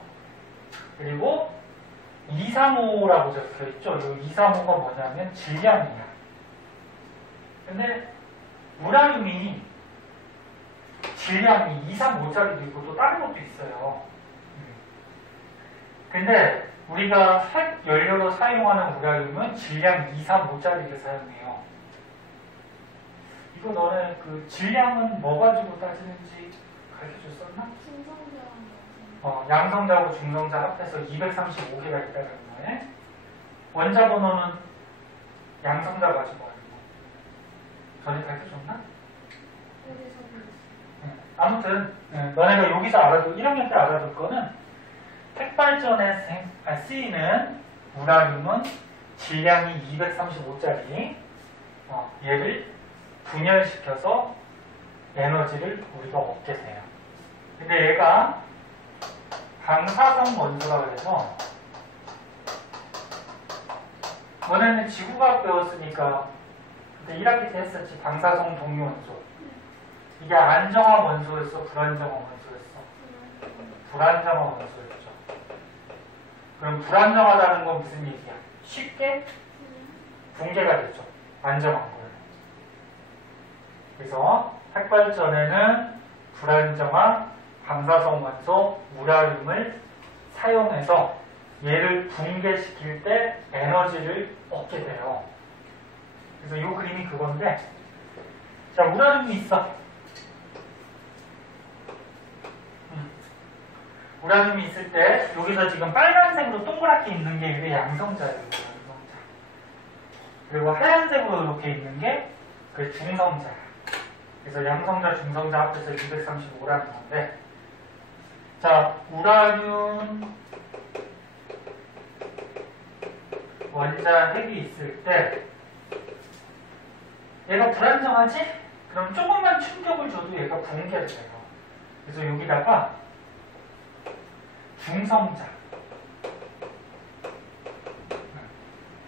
그리고 235라고 적혀 있죠. 이 235가 뭐냐면 질량이야. 근데 우라늄이 질량이 235짜리도 있고 또 다른 것도 있어요. 근데 우리가 핵 연료로 사용하는 우라늄은 질량 235짜리를 사용해요. 이거 너네 그 질량은 뭐 가지고 따지는지 가르쳐줬었나? 중성자랑 양성자하고 중성자 합해서 235개가 있다는 거에 원자 번호는 양성자 가지고 하는 거. 전에 가르쳐줬나? 아무튼 너네가 여기서 알아둘 1학년 때 알아둘 거는 핵발전에 쓰이는 우라늄은 질량이 235짜리 얘를 분열시켜서 에너지를 우리가 얻게 돼요. 근데 얘가 방사성 원소라 그래서 너네는 지구과학 배웠으니까 그때 1학기 때 했었지. 방사성 동위 원소. 이게 안정화 원소였어? 불안정화 원소였어? 불안정화 원소였죠. 그럼 불안정하다는 건 무슨 얘기야? 쉽게 붕괴가 되죠. 안정한 거예요. 그래서 핵발전에는 불안정한 방사성 원소 우라늄을 사용해서 얘를 붕괴시킬 때 에너지를 얻게 돼요. 그래서 이 그림이 그건데, 자, 우라늄이 있어. 우라늄이 있을 때 여기서 지금 빨간색으로 동그랗게 있는 게 이게 양성자예요. 양성자. 그리고 하얀색으로 이렇게 있는 게 그 중성자. 그래서 양성자, 중성자 합해서 235라는 건데, 자, 우라늄 원자 핵이 있을 때 얘가 불안정하지? 그럼 조금만 충격을 줘도 얘가 붕괴를 해요. 그래서 여기다가 중성자,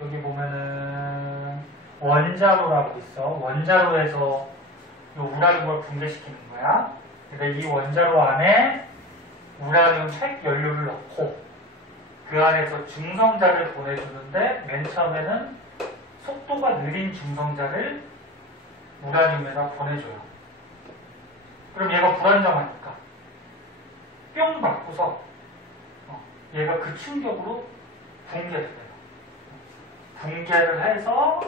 여기 보면은 원자로라고 있어. 원자로에서 요 우라늄을 붕괴시키는 거야. 그러니까 이 원자로 안에 우라늄 핵 연료를 넣고 그 안에서 중성자를 보내주는데, 맨 처음에는 속도가 느린 중성자를 우라늄에다 보내줘요. 그럼 얘가 불안정하니까 뿅 맞고서 얘가 그 충격으로 붕괴를 해요. 붕괴를 해서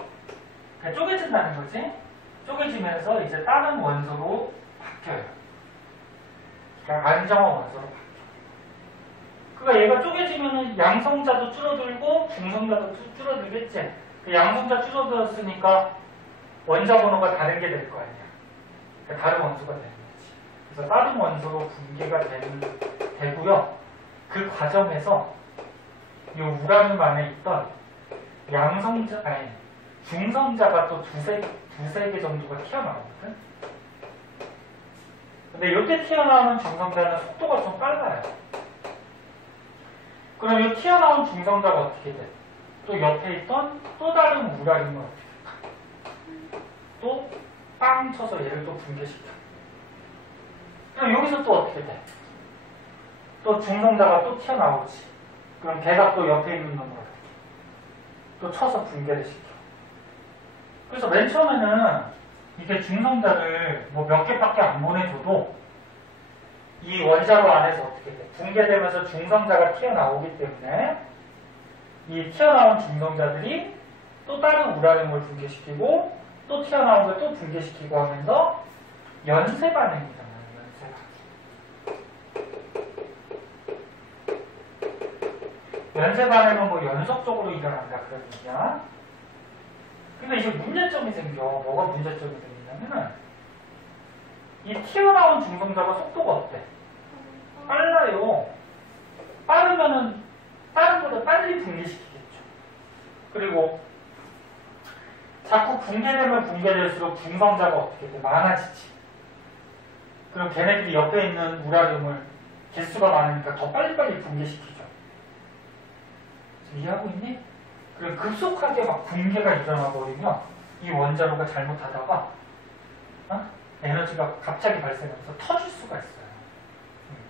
그냥 쪼개진다는 거지. 쪼개지면서 이제 다른 원소로 바뀌어요. 그러니까 안정화 원소로 바뀌어요. 그러니까 얘가 쪼개지면은 양성자도 줄어들고 중성자도 줄어들겠지. 그 양성자 줄어들었으니까 원자 번호가 다른 게 될 거 아니야. 그러니까 다른 원소가 되는 거지. 그래서 다른 원소로 붕괴가 되고요. 그 과정에서 이 우라늄 안에 있던 양성자, 아니 중성자가 또 두세 개 정도가 튀어나오거든. 근데 이때 튀어나오는 중성자는 속도가 좀 빨라요. 그럼 이 튀어나온 중성자가 어떻게 돼? 또 옆에 있던 또 다른 우라늄을 또 빵 쳐서 얘를 또 붕괴시켜. 그럼 여기서 또 어떻게 돼? 또 중성자가 또 튀어나오지. 그럼 걔가 또 옆에 있는 놈을 또 쳐서 붕괴를 시켜. 그래서 맨 처음에는 이게 중성자를 뭐 몇 개밖에 안 보내줘도 이 원자로 안에서 어떻게 돼? 붕괴되면서 중성자가 튀어나오기 때문에 이 튀어나온 중성자들이 또 다른 우라늄을 붕괴시키고 또 튀어나온 걸 또 붕괴시키고 하면서 연쇄 반응이잖아요. 연쇄 반응은 뭐 연속적으로 일어난다 그런 얘기야. 근데 이제 문제점이 생겨. 뭐가 문제점이 생기냐면은 이 튀어나온 중성자가 속도가 어때? 빨라요. 빠르면은 다른 것보다 빨리 붕괴시키겠죠. 그리고 자꾸 붕괴되면 붕괴될수록 중성자가 어떻게 돼? 많아지지. 그럼 걔네들이 옆에 있는 우라늄을 개수가 많으니까 더 빨리빨리 붕괴시키죠. 이해하고 있니? 그럼 급속하게 막 붕괴가 일어나 버리면 이 원자로가 잘못하다가 에너지가 갑자기 발생해서 터질 수가 있어요.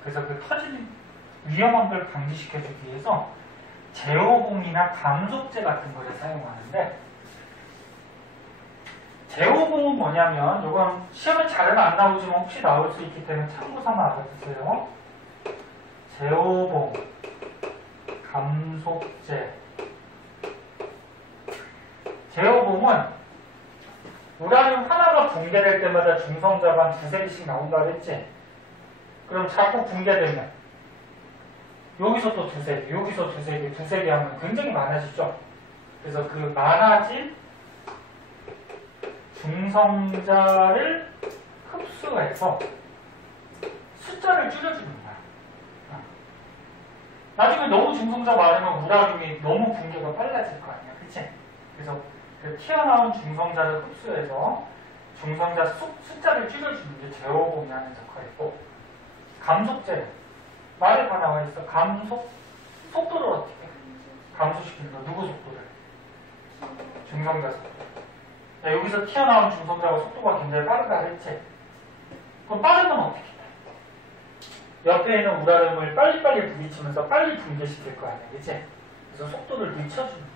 그래서 그 터지는 위험한 걸 방지시켜주기 위해서 제오봉이나 감속제 같은 거를 사용하는데, 제오봉은 뭐냐면, 이건 시험에 잘은 안 나오지만 혹시 나올 수 있기 때문에 참고 삼아 알아두세요. 제오봉, 감속제. 제오봉은 우라늄 하나가 붕괴될 때마다 중성자가 한 두세 개씩 나온다 그랬지? 그럼 자꾸 붕괴되면 여기서 또 두세 개, 여기서 두세 개 하면 굉장히 많아지죠? 그래서 그 많아진 중성자를 흡수해서 숫자를 줄여주는 거야. 나중에 너무 중성자 많으면 우라늄이 너무 붕괴가 빨라질 거 아니야. 그치? 그래서 그 튀어나온 중성자를 흡수해서 중성자 숫자를 줄여주는 게 제어봉이 하는 역할이고, 감속제 말에 다 나와 있어. 속도를 어떻게 해? 감소시키는 거. 누구 속도를? 중성자 속도. 야, 여기서 튀어나온 중성자가 속도가 굉장히 빠르다 했지? 그럼 빠르면 어떻게 해? 옆에 있는 우라름을 빨리빨리 부딪히면서 빨리 붕괴시킬 거 아니야, 그치? 그래서 속도를 늦춰주는 거죠.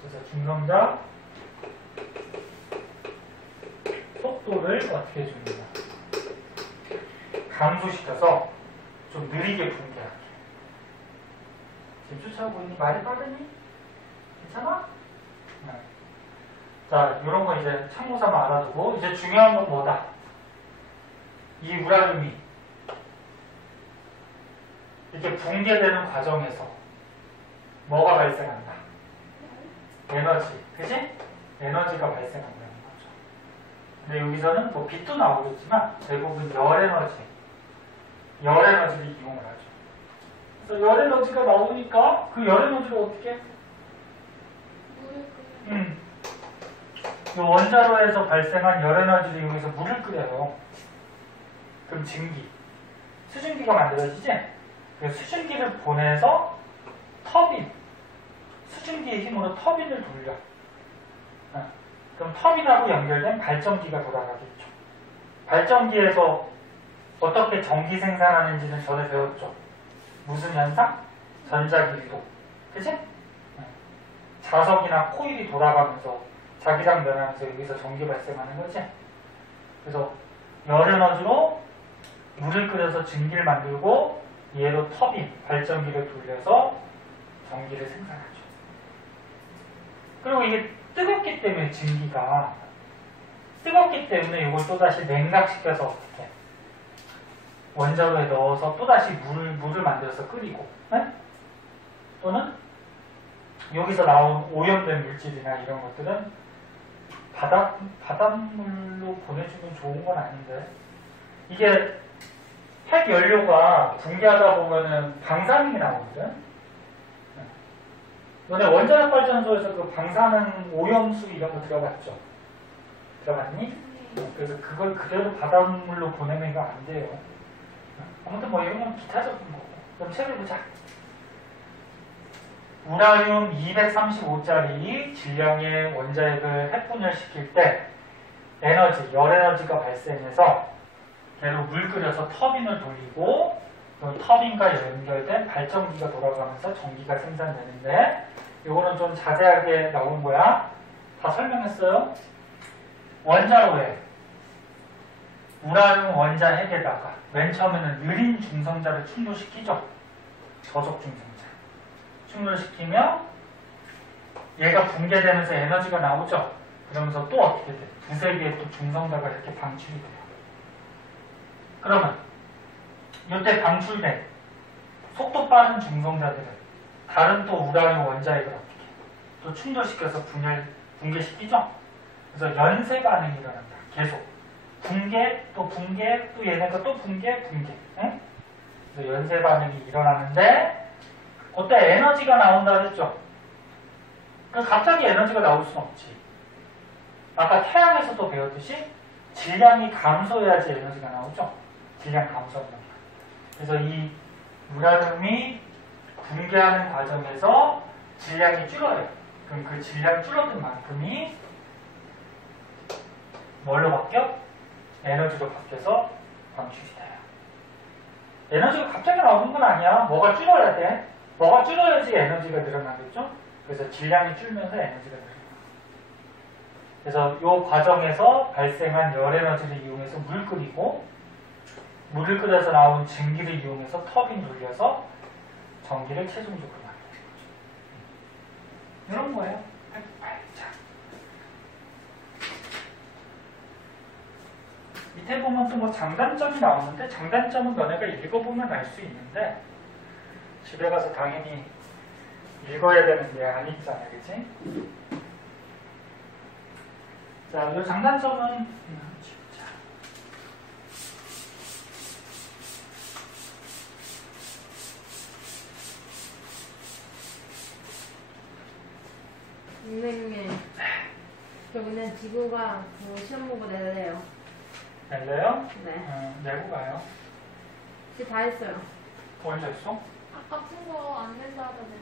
그래서 중성자 속도를 어떻게 해줍니다. 감소시켜서 좀 느리게 붕괴하게. 지금 쫓아오고 있니? 말이 빠르니? 괜찮아? 네. 자, 이런 거 이제 참고삼아 알아두고, 이제 중요한 건 뭐다? 이 우라름이 이렇게 붕괴되는 과정에서 뭐가 발생한다? 에너지, 그치? 에너지가 발생한다는 거죠. 근데 여기서는 뭐 빛도 나오겠지만 대부분 열 에너지를 이용을 하죠. 그래서 열 에너지가 나오니까 그 열 에너지를 어떻게 해? 이 원자로에서 발생한 열 에너지를 이용해서 물을 끓여요. 그럼 증기, 수증기가 만들어지지? 그 수증기를 보내서 터빈, 수증기의 힘으로 터빈을 돌려. 그럼 터빈하고 연결된 발전기가 돌아가겠죠. 발전기에서 어떻게 전기 생산하는지는 전에 배웠죠. 무슨 현상? 전자기도. 그치? 자석이나 코일이 돌아가면서 자기장 변하면서 여기서 전기 발생하는 거지. 그래서 열 에너지로 물을 끓여서 증기를 만들고 얘로 터빈, 발전기를 돌려서 전기를 생산하죠. 그리고 이게 뜨겁기 때문에 증기가 뜨겁기 때문에 이걸 또다시 냉각시켜서 어떻게 원자로에 넣어서 또다시 물을 만들어서 끓이고, 네? 또는 여기서 나온 오염된 물질이나 이런 것들은 바닷물로 보내주면 좋은 건 아닌데, 이게 핵 연료가 붕괴하다 보면은 방사능이 나오거든. 너네 원자력 발전소에서 그 방사능 오염수 이런 거 들어봤죠? 들어봤니? 그래서 그걸 그대로 바닷물로 보내면 이거 안 돼요. 아무튼 뭐 이런 건 기타적인 거고. 그럼 책을 보자. 우라늄 235짜리 질량의 원자핵을 핵분열시킬 때 에너지, 열 에너지가 발생해서 걔로 물 끓여서 터빈을 돌리고 그 터빈과 연결된 발전기가 돌아가면서 전기가 생산되는데, 이거는 좀 자세하게 나온 거야. 다 설명했어요. 원자로에 우라늄 원자핵에다가 맨 처음에는 느린 중성자를 충돌시키죠. 저속 중성자. 충돌시키면 얘가 붕괴되면서 에너지가 나오죠. 그러면서 또 어떻게 돼? 두세 개의 또 중성자가 이렇게 방출이 돼요. 그러면 이때 방출된 속도 빠른 중성자들은 다른 또 우라늄 원자핵을 어떻게 또 충돌시켜서 붕괴시키죠. 그래서 연쇄 반응이 일어난다. 계속 붕괴, 또 붕괴, 또 얘네가 또 붕괴. 응? 그래서 연쇄 반응이 일어나는데 그때 에너지가 나온다 했죠. 갑자기 에너지가 나올 수는 없지. 아까 태양에서도 배웠듯이 질량이 감소해야지 에너지가 나오죠. 질량 감소합니다. 그래서 이 우라늄이 붕괴하는 과정에서 질량이 줄어요. 그럼 그 질량 줄어든 만큼이 뭘로 바뀌어? 에너지로 바뀌어서 방출이 돼요. 에너지가 갑자기 나오는 건 아니야. 뭐가 줄어야 돼. 뭐가 줄어야지 에너지가 늘어나겠죠? 그래서 질량이 줄면서 에너지가 늘어나요. 그래서 이 과정에서 발생한 열 에너지를 이용해서 물 끓이고, 물을 끓여서 나온 증기를 이용해서 터빈 돌려서 전기를 최종적으로 만드는 거죠. 이런 거예요. 자. 밑에 보면 또 뭐 장단점이 나오는데, 장단점은 너네가 읽어보면 알 수 있는데 집에 가서 당연히 읽어야 되는 게 아니잖아, 그치? 자, 이 장단점은 선생님, 그러면은 지구가 그 시험 보고 낼래요. 낼래요? 네. 내고 가요. 이제 다 했어요. 언제 했어? 아까 푼거 안 낸다 하던데요.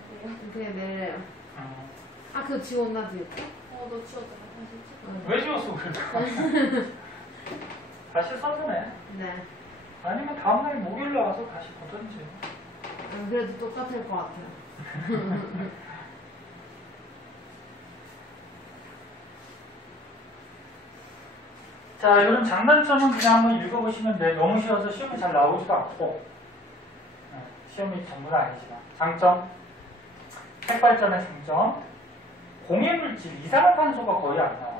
그냥 낼래요. 음. 아, 그거 지웠나, 지금? 너 지웠잖아. 다시 찍어. 왜 지웠어 그러니까? 다시 써주네. 네. 아니면 다음날 목요일에 와서 다시 보든지. 그래도 똑같을 것 같아요. 자, 이런 장단점은 그냥 한번 읽어보시면 돼. 너무 쉬워서 시험이 잘 나오지도 않고, 시험이 전부는 아니지만. 장점, 핵발전의 장점, 공해물질, 이산화탄소가 거의 안 나와.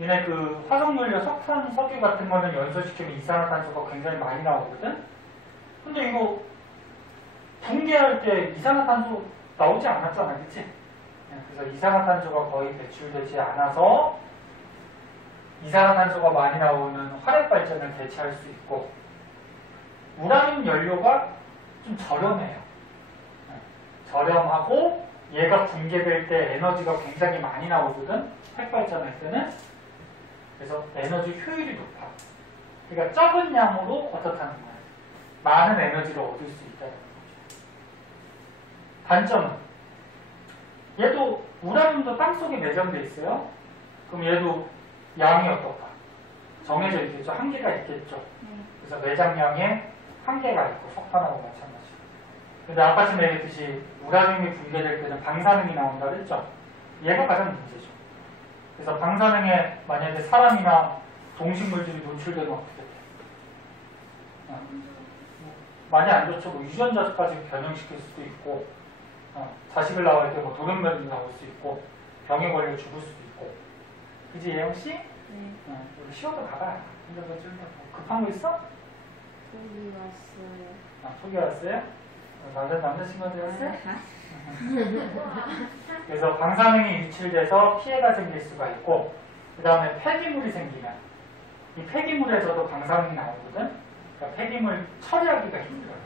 얘네 그 화석연료, 석탄, 석유 같은 거는 연소시키면 이산화탄소가 굉장히 많이 나오거든? 근데 이거 붕괴할 때 이산화탄소 나오지 않았잖아, 그치? 그래서 이산화탄소가 거의 배출되지 않아서 이산화탄소가 많이 나오는 화력발전을 대체할 수 있고, 우라늄 연료가 좀 저렴해요. 저렴하고 얘가 붕괴될 때 에너지가 굉장히 많이 나오거든, 핵발전할 때는. 그래서 에너지 효율이 높아. 그러니까 적은 양으로 어떻다는 거야. 많은 에너지를 얻을 수 있다는 거죠. 단점은 얘도 우라늄도 땅속에 내장돼 있어요. 그럼 얘도 양이 어떨까? 정해져 있겠죠. 한계가 있겠죠. 그래서 매장량에 한계가 있고, 석탄하고 마찬가지로. 근데 아까 전에 얘기했듯이 우라늄이 붕괴될 때는 방사능이 나온다 그랬죠. 얘가 가장 문제죠. 그래서 방사능에 만약에 사람이나 동식물들이 노출되면 어떻게 돼? 많이 안 좋죠. 뭐 유전자까지 변형시킬 수도 있고, 자식을 낳을 때 뭐 돌연변이도 나올 수 있고, 병에 걸려 죽을 수도 있고. 그지, 예영씨? 네. 우리 시험도 가봐. 근데 뭐 급한 거 있어? 거기 왔어요. 속이 왔어요? 남자친구한테 왔어요? 그래서 방사능이 유출돼서 피해가 생길 수가 있고, 그 다음에 폐기물이 생기면 이 폐기물에서도 방사능이 나오거든. 그러니까 폐기물 처리하기가 힘들어요.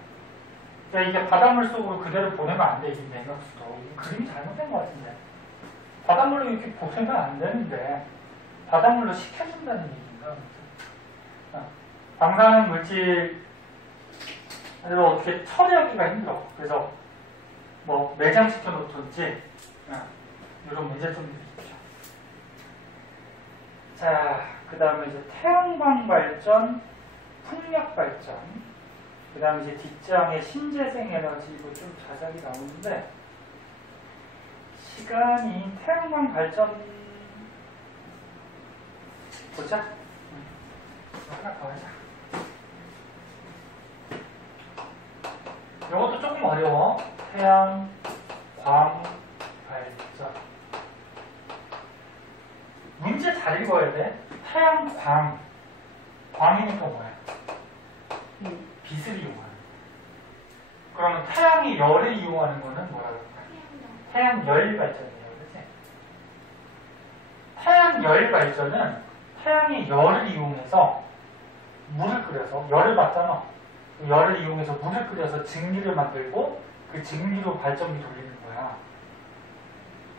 그러니까 이게 바닷물 속으로 그대로 보내면 안 돼. 이 냉각수도. 이 그림이 잘못된 것 같은데. 바닷물로 이렇게 보내면 안 되는데 바닷물로 식혀준다는 얘기인가? 방사능 물질을 어떻게 처리하기가 힘들어. 그래서 뭐 매장시켜 놓던지 이런 문제점들이 있죠. 자, 그 다음에 이제 태양광 발전, 풍력 발전, 그 다음에 이제 뒷장에 신재생 에너지 이거 좀 자세하게 나오는데, 시간이 태양광 발전 보자. 하나 더 하자. 이것도 조금 어려워. 태양광 발전. 문제 잘 읽어야 돼. 태양광. 광이니까 뭐야? 빛을 이용하는. 그러면 태양이 열을 이용하는 거는 뭐라고 할까? 태양열 발전이에요. 그치? 태양열 발전은 태양의 열을 이용해서 물을 끓여서, 열을 받잖아. 그 열을 이용해서 물을 끓여서 증기를 만들고 그 증기로 발전기 돌리는 거야.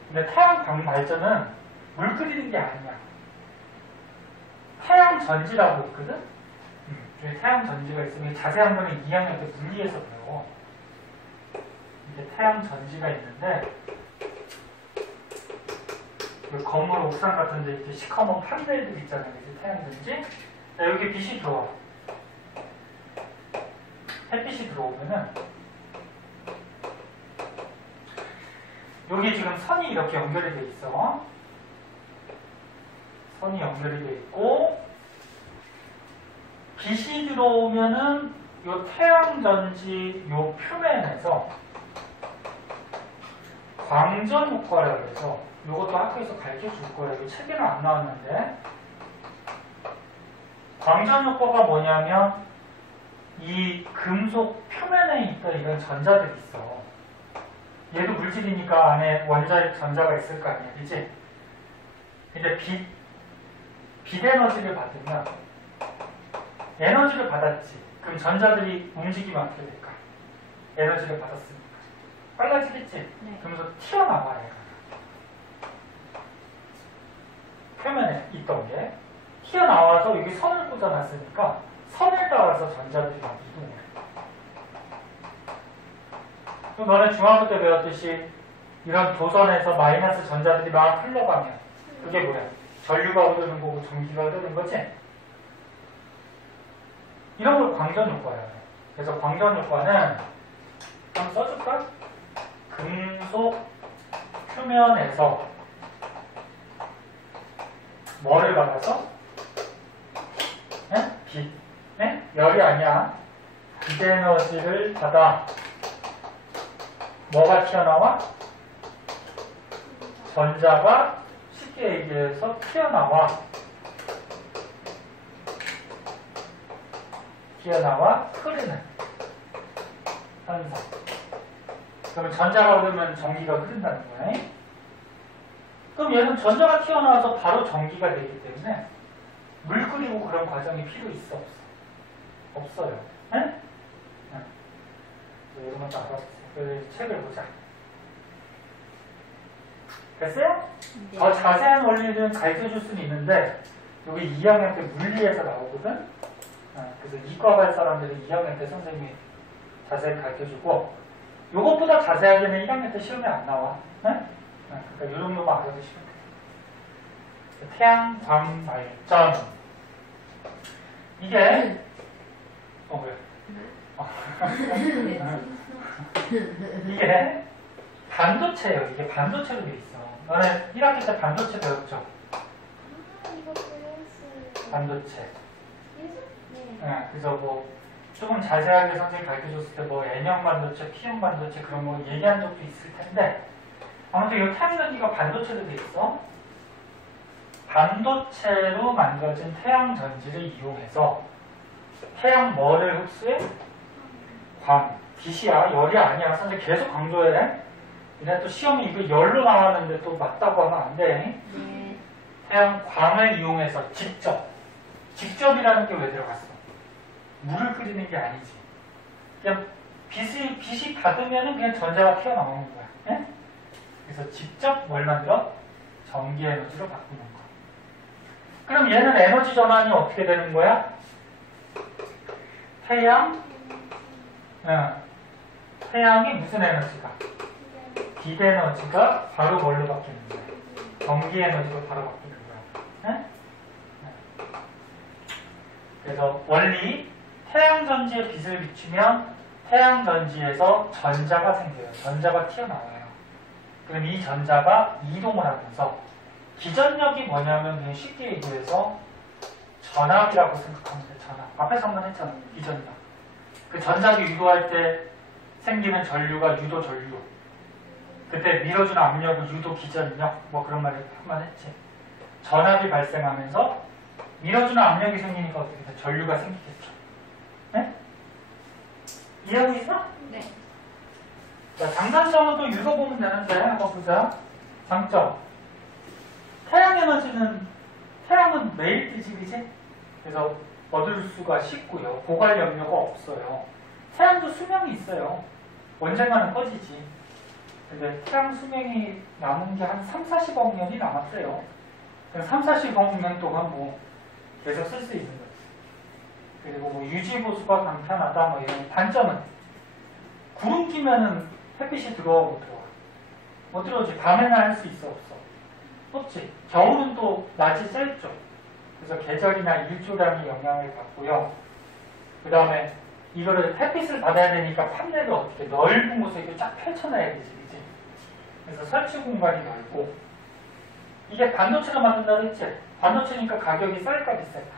근데 태양광 발전은 물 끓이는 게 아니야. 태양전지라고 있거든? 여기 태양전지가 있으면 자세한 거는 2학년 때 물리에서 배워. 이게 태양전지가 있는데, 그 건물 옥상 같은 데 이렇게 시커먼 판넬들 있잖아요. 이게 태양전지. 자, 여기 빛이 들어와. 햇빛이 들어오면은, 여기 지금 선이 이렇게 연결이 돼 있어. 선이 연결이 돼 있고, 빛이 들어오면은 요 태양전지 요 표면에서 광전 효과라고 해서, 요것도 학교에서 가르쳐 줄 거예요. 이거 책에는 안 나왔는데, 광전 효과가 뭐냐면 이 금속 표면에 있던 이런 전자들이 있어. 얘도 물질이니까 안에 원자의 전자가 있을 거 아니야, 그치? 근데 빛 에너지를 받으면, 에너지를 받았지. 그럼 전자들이 움직이면 어떻게 될까? 에너지를 받았으니까 빨라지겠지? 네. 그러면서 튀어나와, 얘가. 표면에 있던 게 튀어나와서 여기 선을 꽂아놨으니까 선에 따라서 전자들이 막 이동을 해. 그럼 너네 중학교 때 배웠듯이 이런 도선에서 마이너스 전자들이 막 흘러가면 그게 뭐야? 전류가 흐르는 거고 전기가 흐르는 거지? 이런 걸 광전 효과야. 그래서 광전 효과는 한번 써줄까? 금속 표면에서 뭐를 받아서? 빛. 열이 아니야. 빛 에너지를 받아 뭐가 튀어나와? 전자가 쉽게 얘기해서 튀어나와 흐르는 현상. 그러면 전자가 흐르면 전기가 흐른다는 거야. 그럼 얘는 전자가 튀어나와서 바로 전기가 되기 때문에 물 끓이고 그런 과정이 필요 있어 없어? 없어요. 네? 이런 것도 알아봤어요. 그 책을 보자. 됐어요? 네. 더 자세한 원리는 가르쳐줄 수는 있는데 여기 2학년 때 물리에서 나오거든. 그래서 이과반 사람들이 2학년 때 선생님이 자세히 가르쳐주고 요것보다 자세하게는 1학년 때 시험에 안 나와. 그러니까 이 정도만 알아두시면 돼요. 태양광 발전. 이게 왜? 이게 반도체예요. 이게 반도체로 돼 있어. 너네 1학기 때 반도체 배웠죠? 이거 배웠어요. 반도체. 네. 그래서 뭐 조금 자세하게 선생님이 가르쳐줬을 때 뭐 N형 반도체, P형 반도체 그런 거 얘기한 적도 있을 텐데 아무튼 이 태양전기가 반도체로 돼 있어. 반도체로 만들어진 태양전지를 이용해서 태양 뭐를 흡수해? 광. 빛이야. 열이 아니야. 선생님 계속 강조해. 근데 또 시험이 이거 열로 나왔는데 또 맞다고 하면 안 돼. 네. 태양 광을 이용해서 직접이라는 게 왜 들어갔어? 물을 끓이는 게 아니지. 그냥 빛이 닿으면 그냥 전자가 튀어나오는 거야. 예? 그래서 직접 뭘 만들어? 전기 에너지로 바꾸는 거. 그럼 얘는 에너지 전환이 어떻게 되는 거야? 태양이 무슨 에너지가? 빛 에너지가 바로 뭘로 바뀌는 거야? 전기 에너지로 바로 바뀌는 거야. 예? 그래서 원리 태양전지에 빛을 비추면 태양전지에서 전자가 생겨요. 전자가 튀어나와요. 그럼 이 전자가 이동을 하면서 기전력이 뭐냐면 그냥 쉽게 얘기해서 전압이라고 생각하면 돼. 전압. 앞에서 한번 했잖아. 기전력. 그 전자기 유도할 때 생기는 전류가 유도 전류. 그때 밀어주는 압력을 유도 기전력. 뭐 그런 말을 한번 했지. 전압이 발생하면서 밀어주는 압력이 생기니까 어떻게 돼? 전류가 생기겠죠. 네? 이해하고 있어? 네. 자, 장단점은 또 읽어보면 되는데 한번 보자. 장점. 태양은 매일 뜨지, 그지? 그래서 얻을 수가 쉽고요. 고갈 염려가 없어요. 태양도 수명이 있어요. 언젠가는 꺼지지. 근데 태양 수명이 남은 게 한 3, 40억 년이 남았어요. 3, 40억 년 동안 뭐 계속 쓸 수 있는 거지. 그리고 뭐 유지보수가 간편하다 뭐 이런 단점은 구름 끼면은 햇빛이 들어오고 들어와. 못 들어오지. 밤에는 할 수 있어 없어? 없지. 겨울은 또 낮이 짧죠. 그래서 계절이나 일조량이 영향을 받고요. 그 다음에 이거를 햇빛을 받아야 되니까 판넬을 어떻게 넓은 곳에 이렇게 쫙 펼쳐놔야 되지, 그치? 그래서 설치 공간이 넓고 이게 반도체로 만든다고 했지? 반도체니까 가격이 쌀까 비쌀까?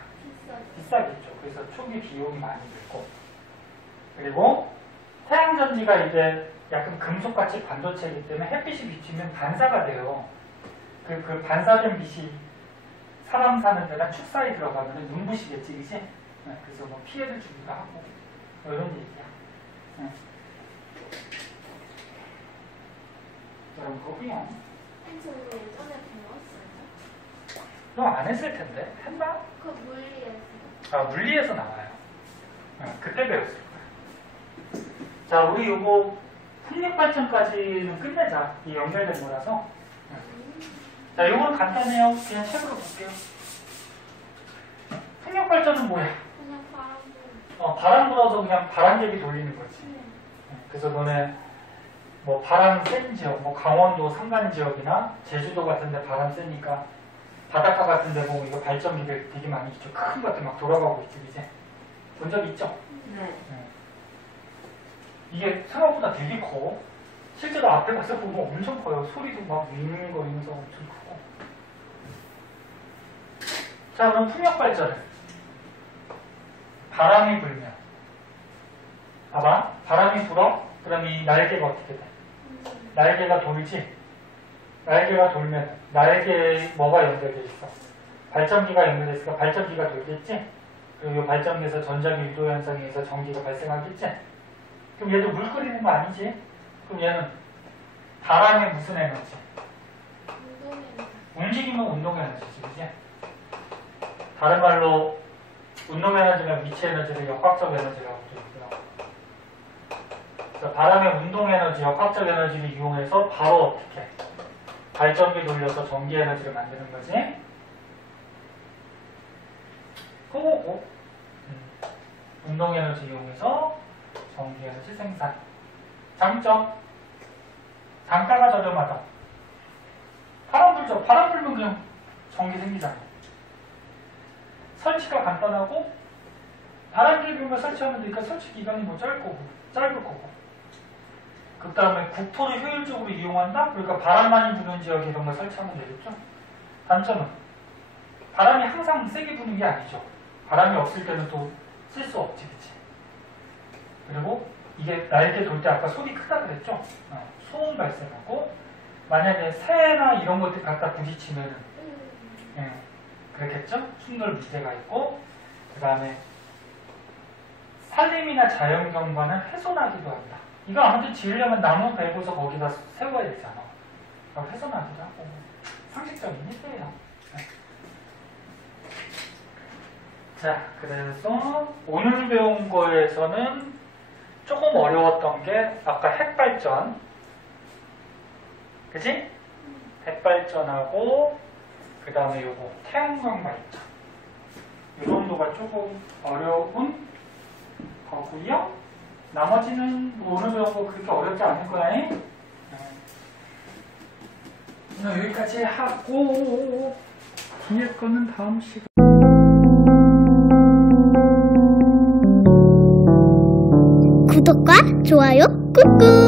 비싸겠죠. 그래서 초기 비용이 많이 들고 그리고 태양전지가 이제 약간 금속같이 반도체이기 때문에 햇빛이 비치면 반사가 돼요. 그 반사된 빛이 사람 사는 데나 축사에 들어가면 눈부시겠지, 그치? 그래서 뭐 피해를 주기도 하고 뭐 이런 얘기야. 그런 거고요. 저 이거 예전에 배웠어요. 너 안 했을 텐데 했나? 그 물리에서. 아, 물리에서 나와요. 그때 배웠을 거야. 자, 우리 요거 풍력발전까지는 끝내자. 이 연결된 거라서. 자, 요건 간단해요. 그냥 책으로 볼게요. 풍력 발전은 뭐야? 그냥 바람 불. 바람 불어서 그냥 바람개비 돌리는 거지. 그래서 너네 뭐 바람 센 지역, 뭐 강원도 산간 지역이나 제주도 같은 데 바람 세니까 바닷가 같은 데 보면 이거 발전기들 되게 많이 있죠. 큰 것들 막 돌아가고 있지, 이제. 본 적 있죠? 네. 이게 생각보다 되게 커. 실제로 앞에 가서 보면 엄청 커요. 소리도 막 윙윙거리면서 엄청 크고. 자, 그럼 풍력 발전은 바람이 불면, 봐봐, 바람이 불어? 그럼 이 날개가 어떻게 돼? 날개가 돌지? 날개가 돌면 날개에 뭐가 연결돼 있어? 발전기가 연결돼 있으니까 발전기가 돌겠지? 그리고 이 발전기에서 전자기 유도 현상에 의해서 전기가 발생하겠지? 그럼 얘도 물 끓이는 거 아니지? 그럼 얘는 바람의 무슨 에너지? 운동에는 움직이면 운동 에너지지, 그지? 다른 말로 운동 에너지나 위치 에너지를 역학적 에너지라고 부르고요. 그래서 바람의 운동 에너지, 역학적 에너지를 이용해서 바로 어떻게 발전기 돌려서 전기 에너지를 만드는 거지? 그거고 운동 에너지 이용해서 전기 에너지 생산. 장점, 단가가 저렴하다. 바람 불죠. 바람 불면 그냥 전기 생기잖아. 설치가 간단하고 바람길 불면 설치하면 되니까 설치 기간이 뭐 짧을 거고. 그 다음에 국토를 효율적으로 이용한다? 그러니까 바람 많이 부는 지역에 이런 걸 설치하면 되겠죠? 단점은 바람이 항상 세게 부는 게 아니죠. 바람이 없을 때는 또 쓸 수 없지, 그치? 그리고 이게 날개 돌 때 아까 소리 크다 그랬죠? 소음 발생하고 만약에 새나 이런 것들 갖다 부딪히면 그렇겠죠? 충돌 문제가 있고 그 다음에 산림이나 자연경관은 훼손하기도 한다. 이거 아무튼 지으려면 나무 베고서 거기다 세워야 되잖아. 그럼 훼손하기도 하고 상식적인 일이에요. 자, 그래서 오늘 배운 거에서는 조금 어려웠던 게 아까 핵발전, 그치? 핵발전하고 그 다음에 요거 태양광 발전 이 정도가 조금 어려운 거고요. 나머지는 오늘 배운 거 그렇게 어렵지 않을 거야. 여기까지 하고 뒤에 거는 다음 시간. 구독과 좋아요 꾹꾹.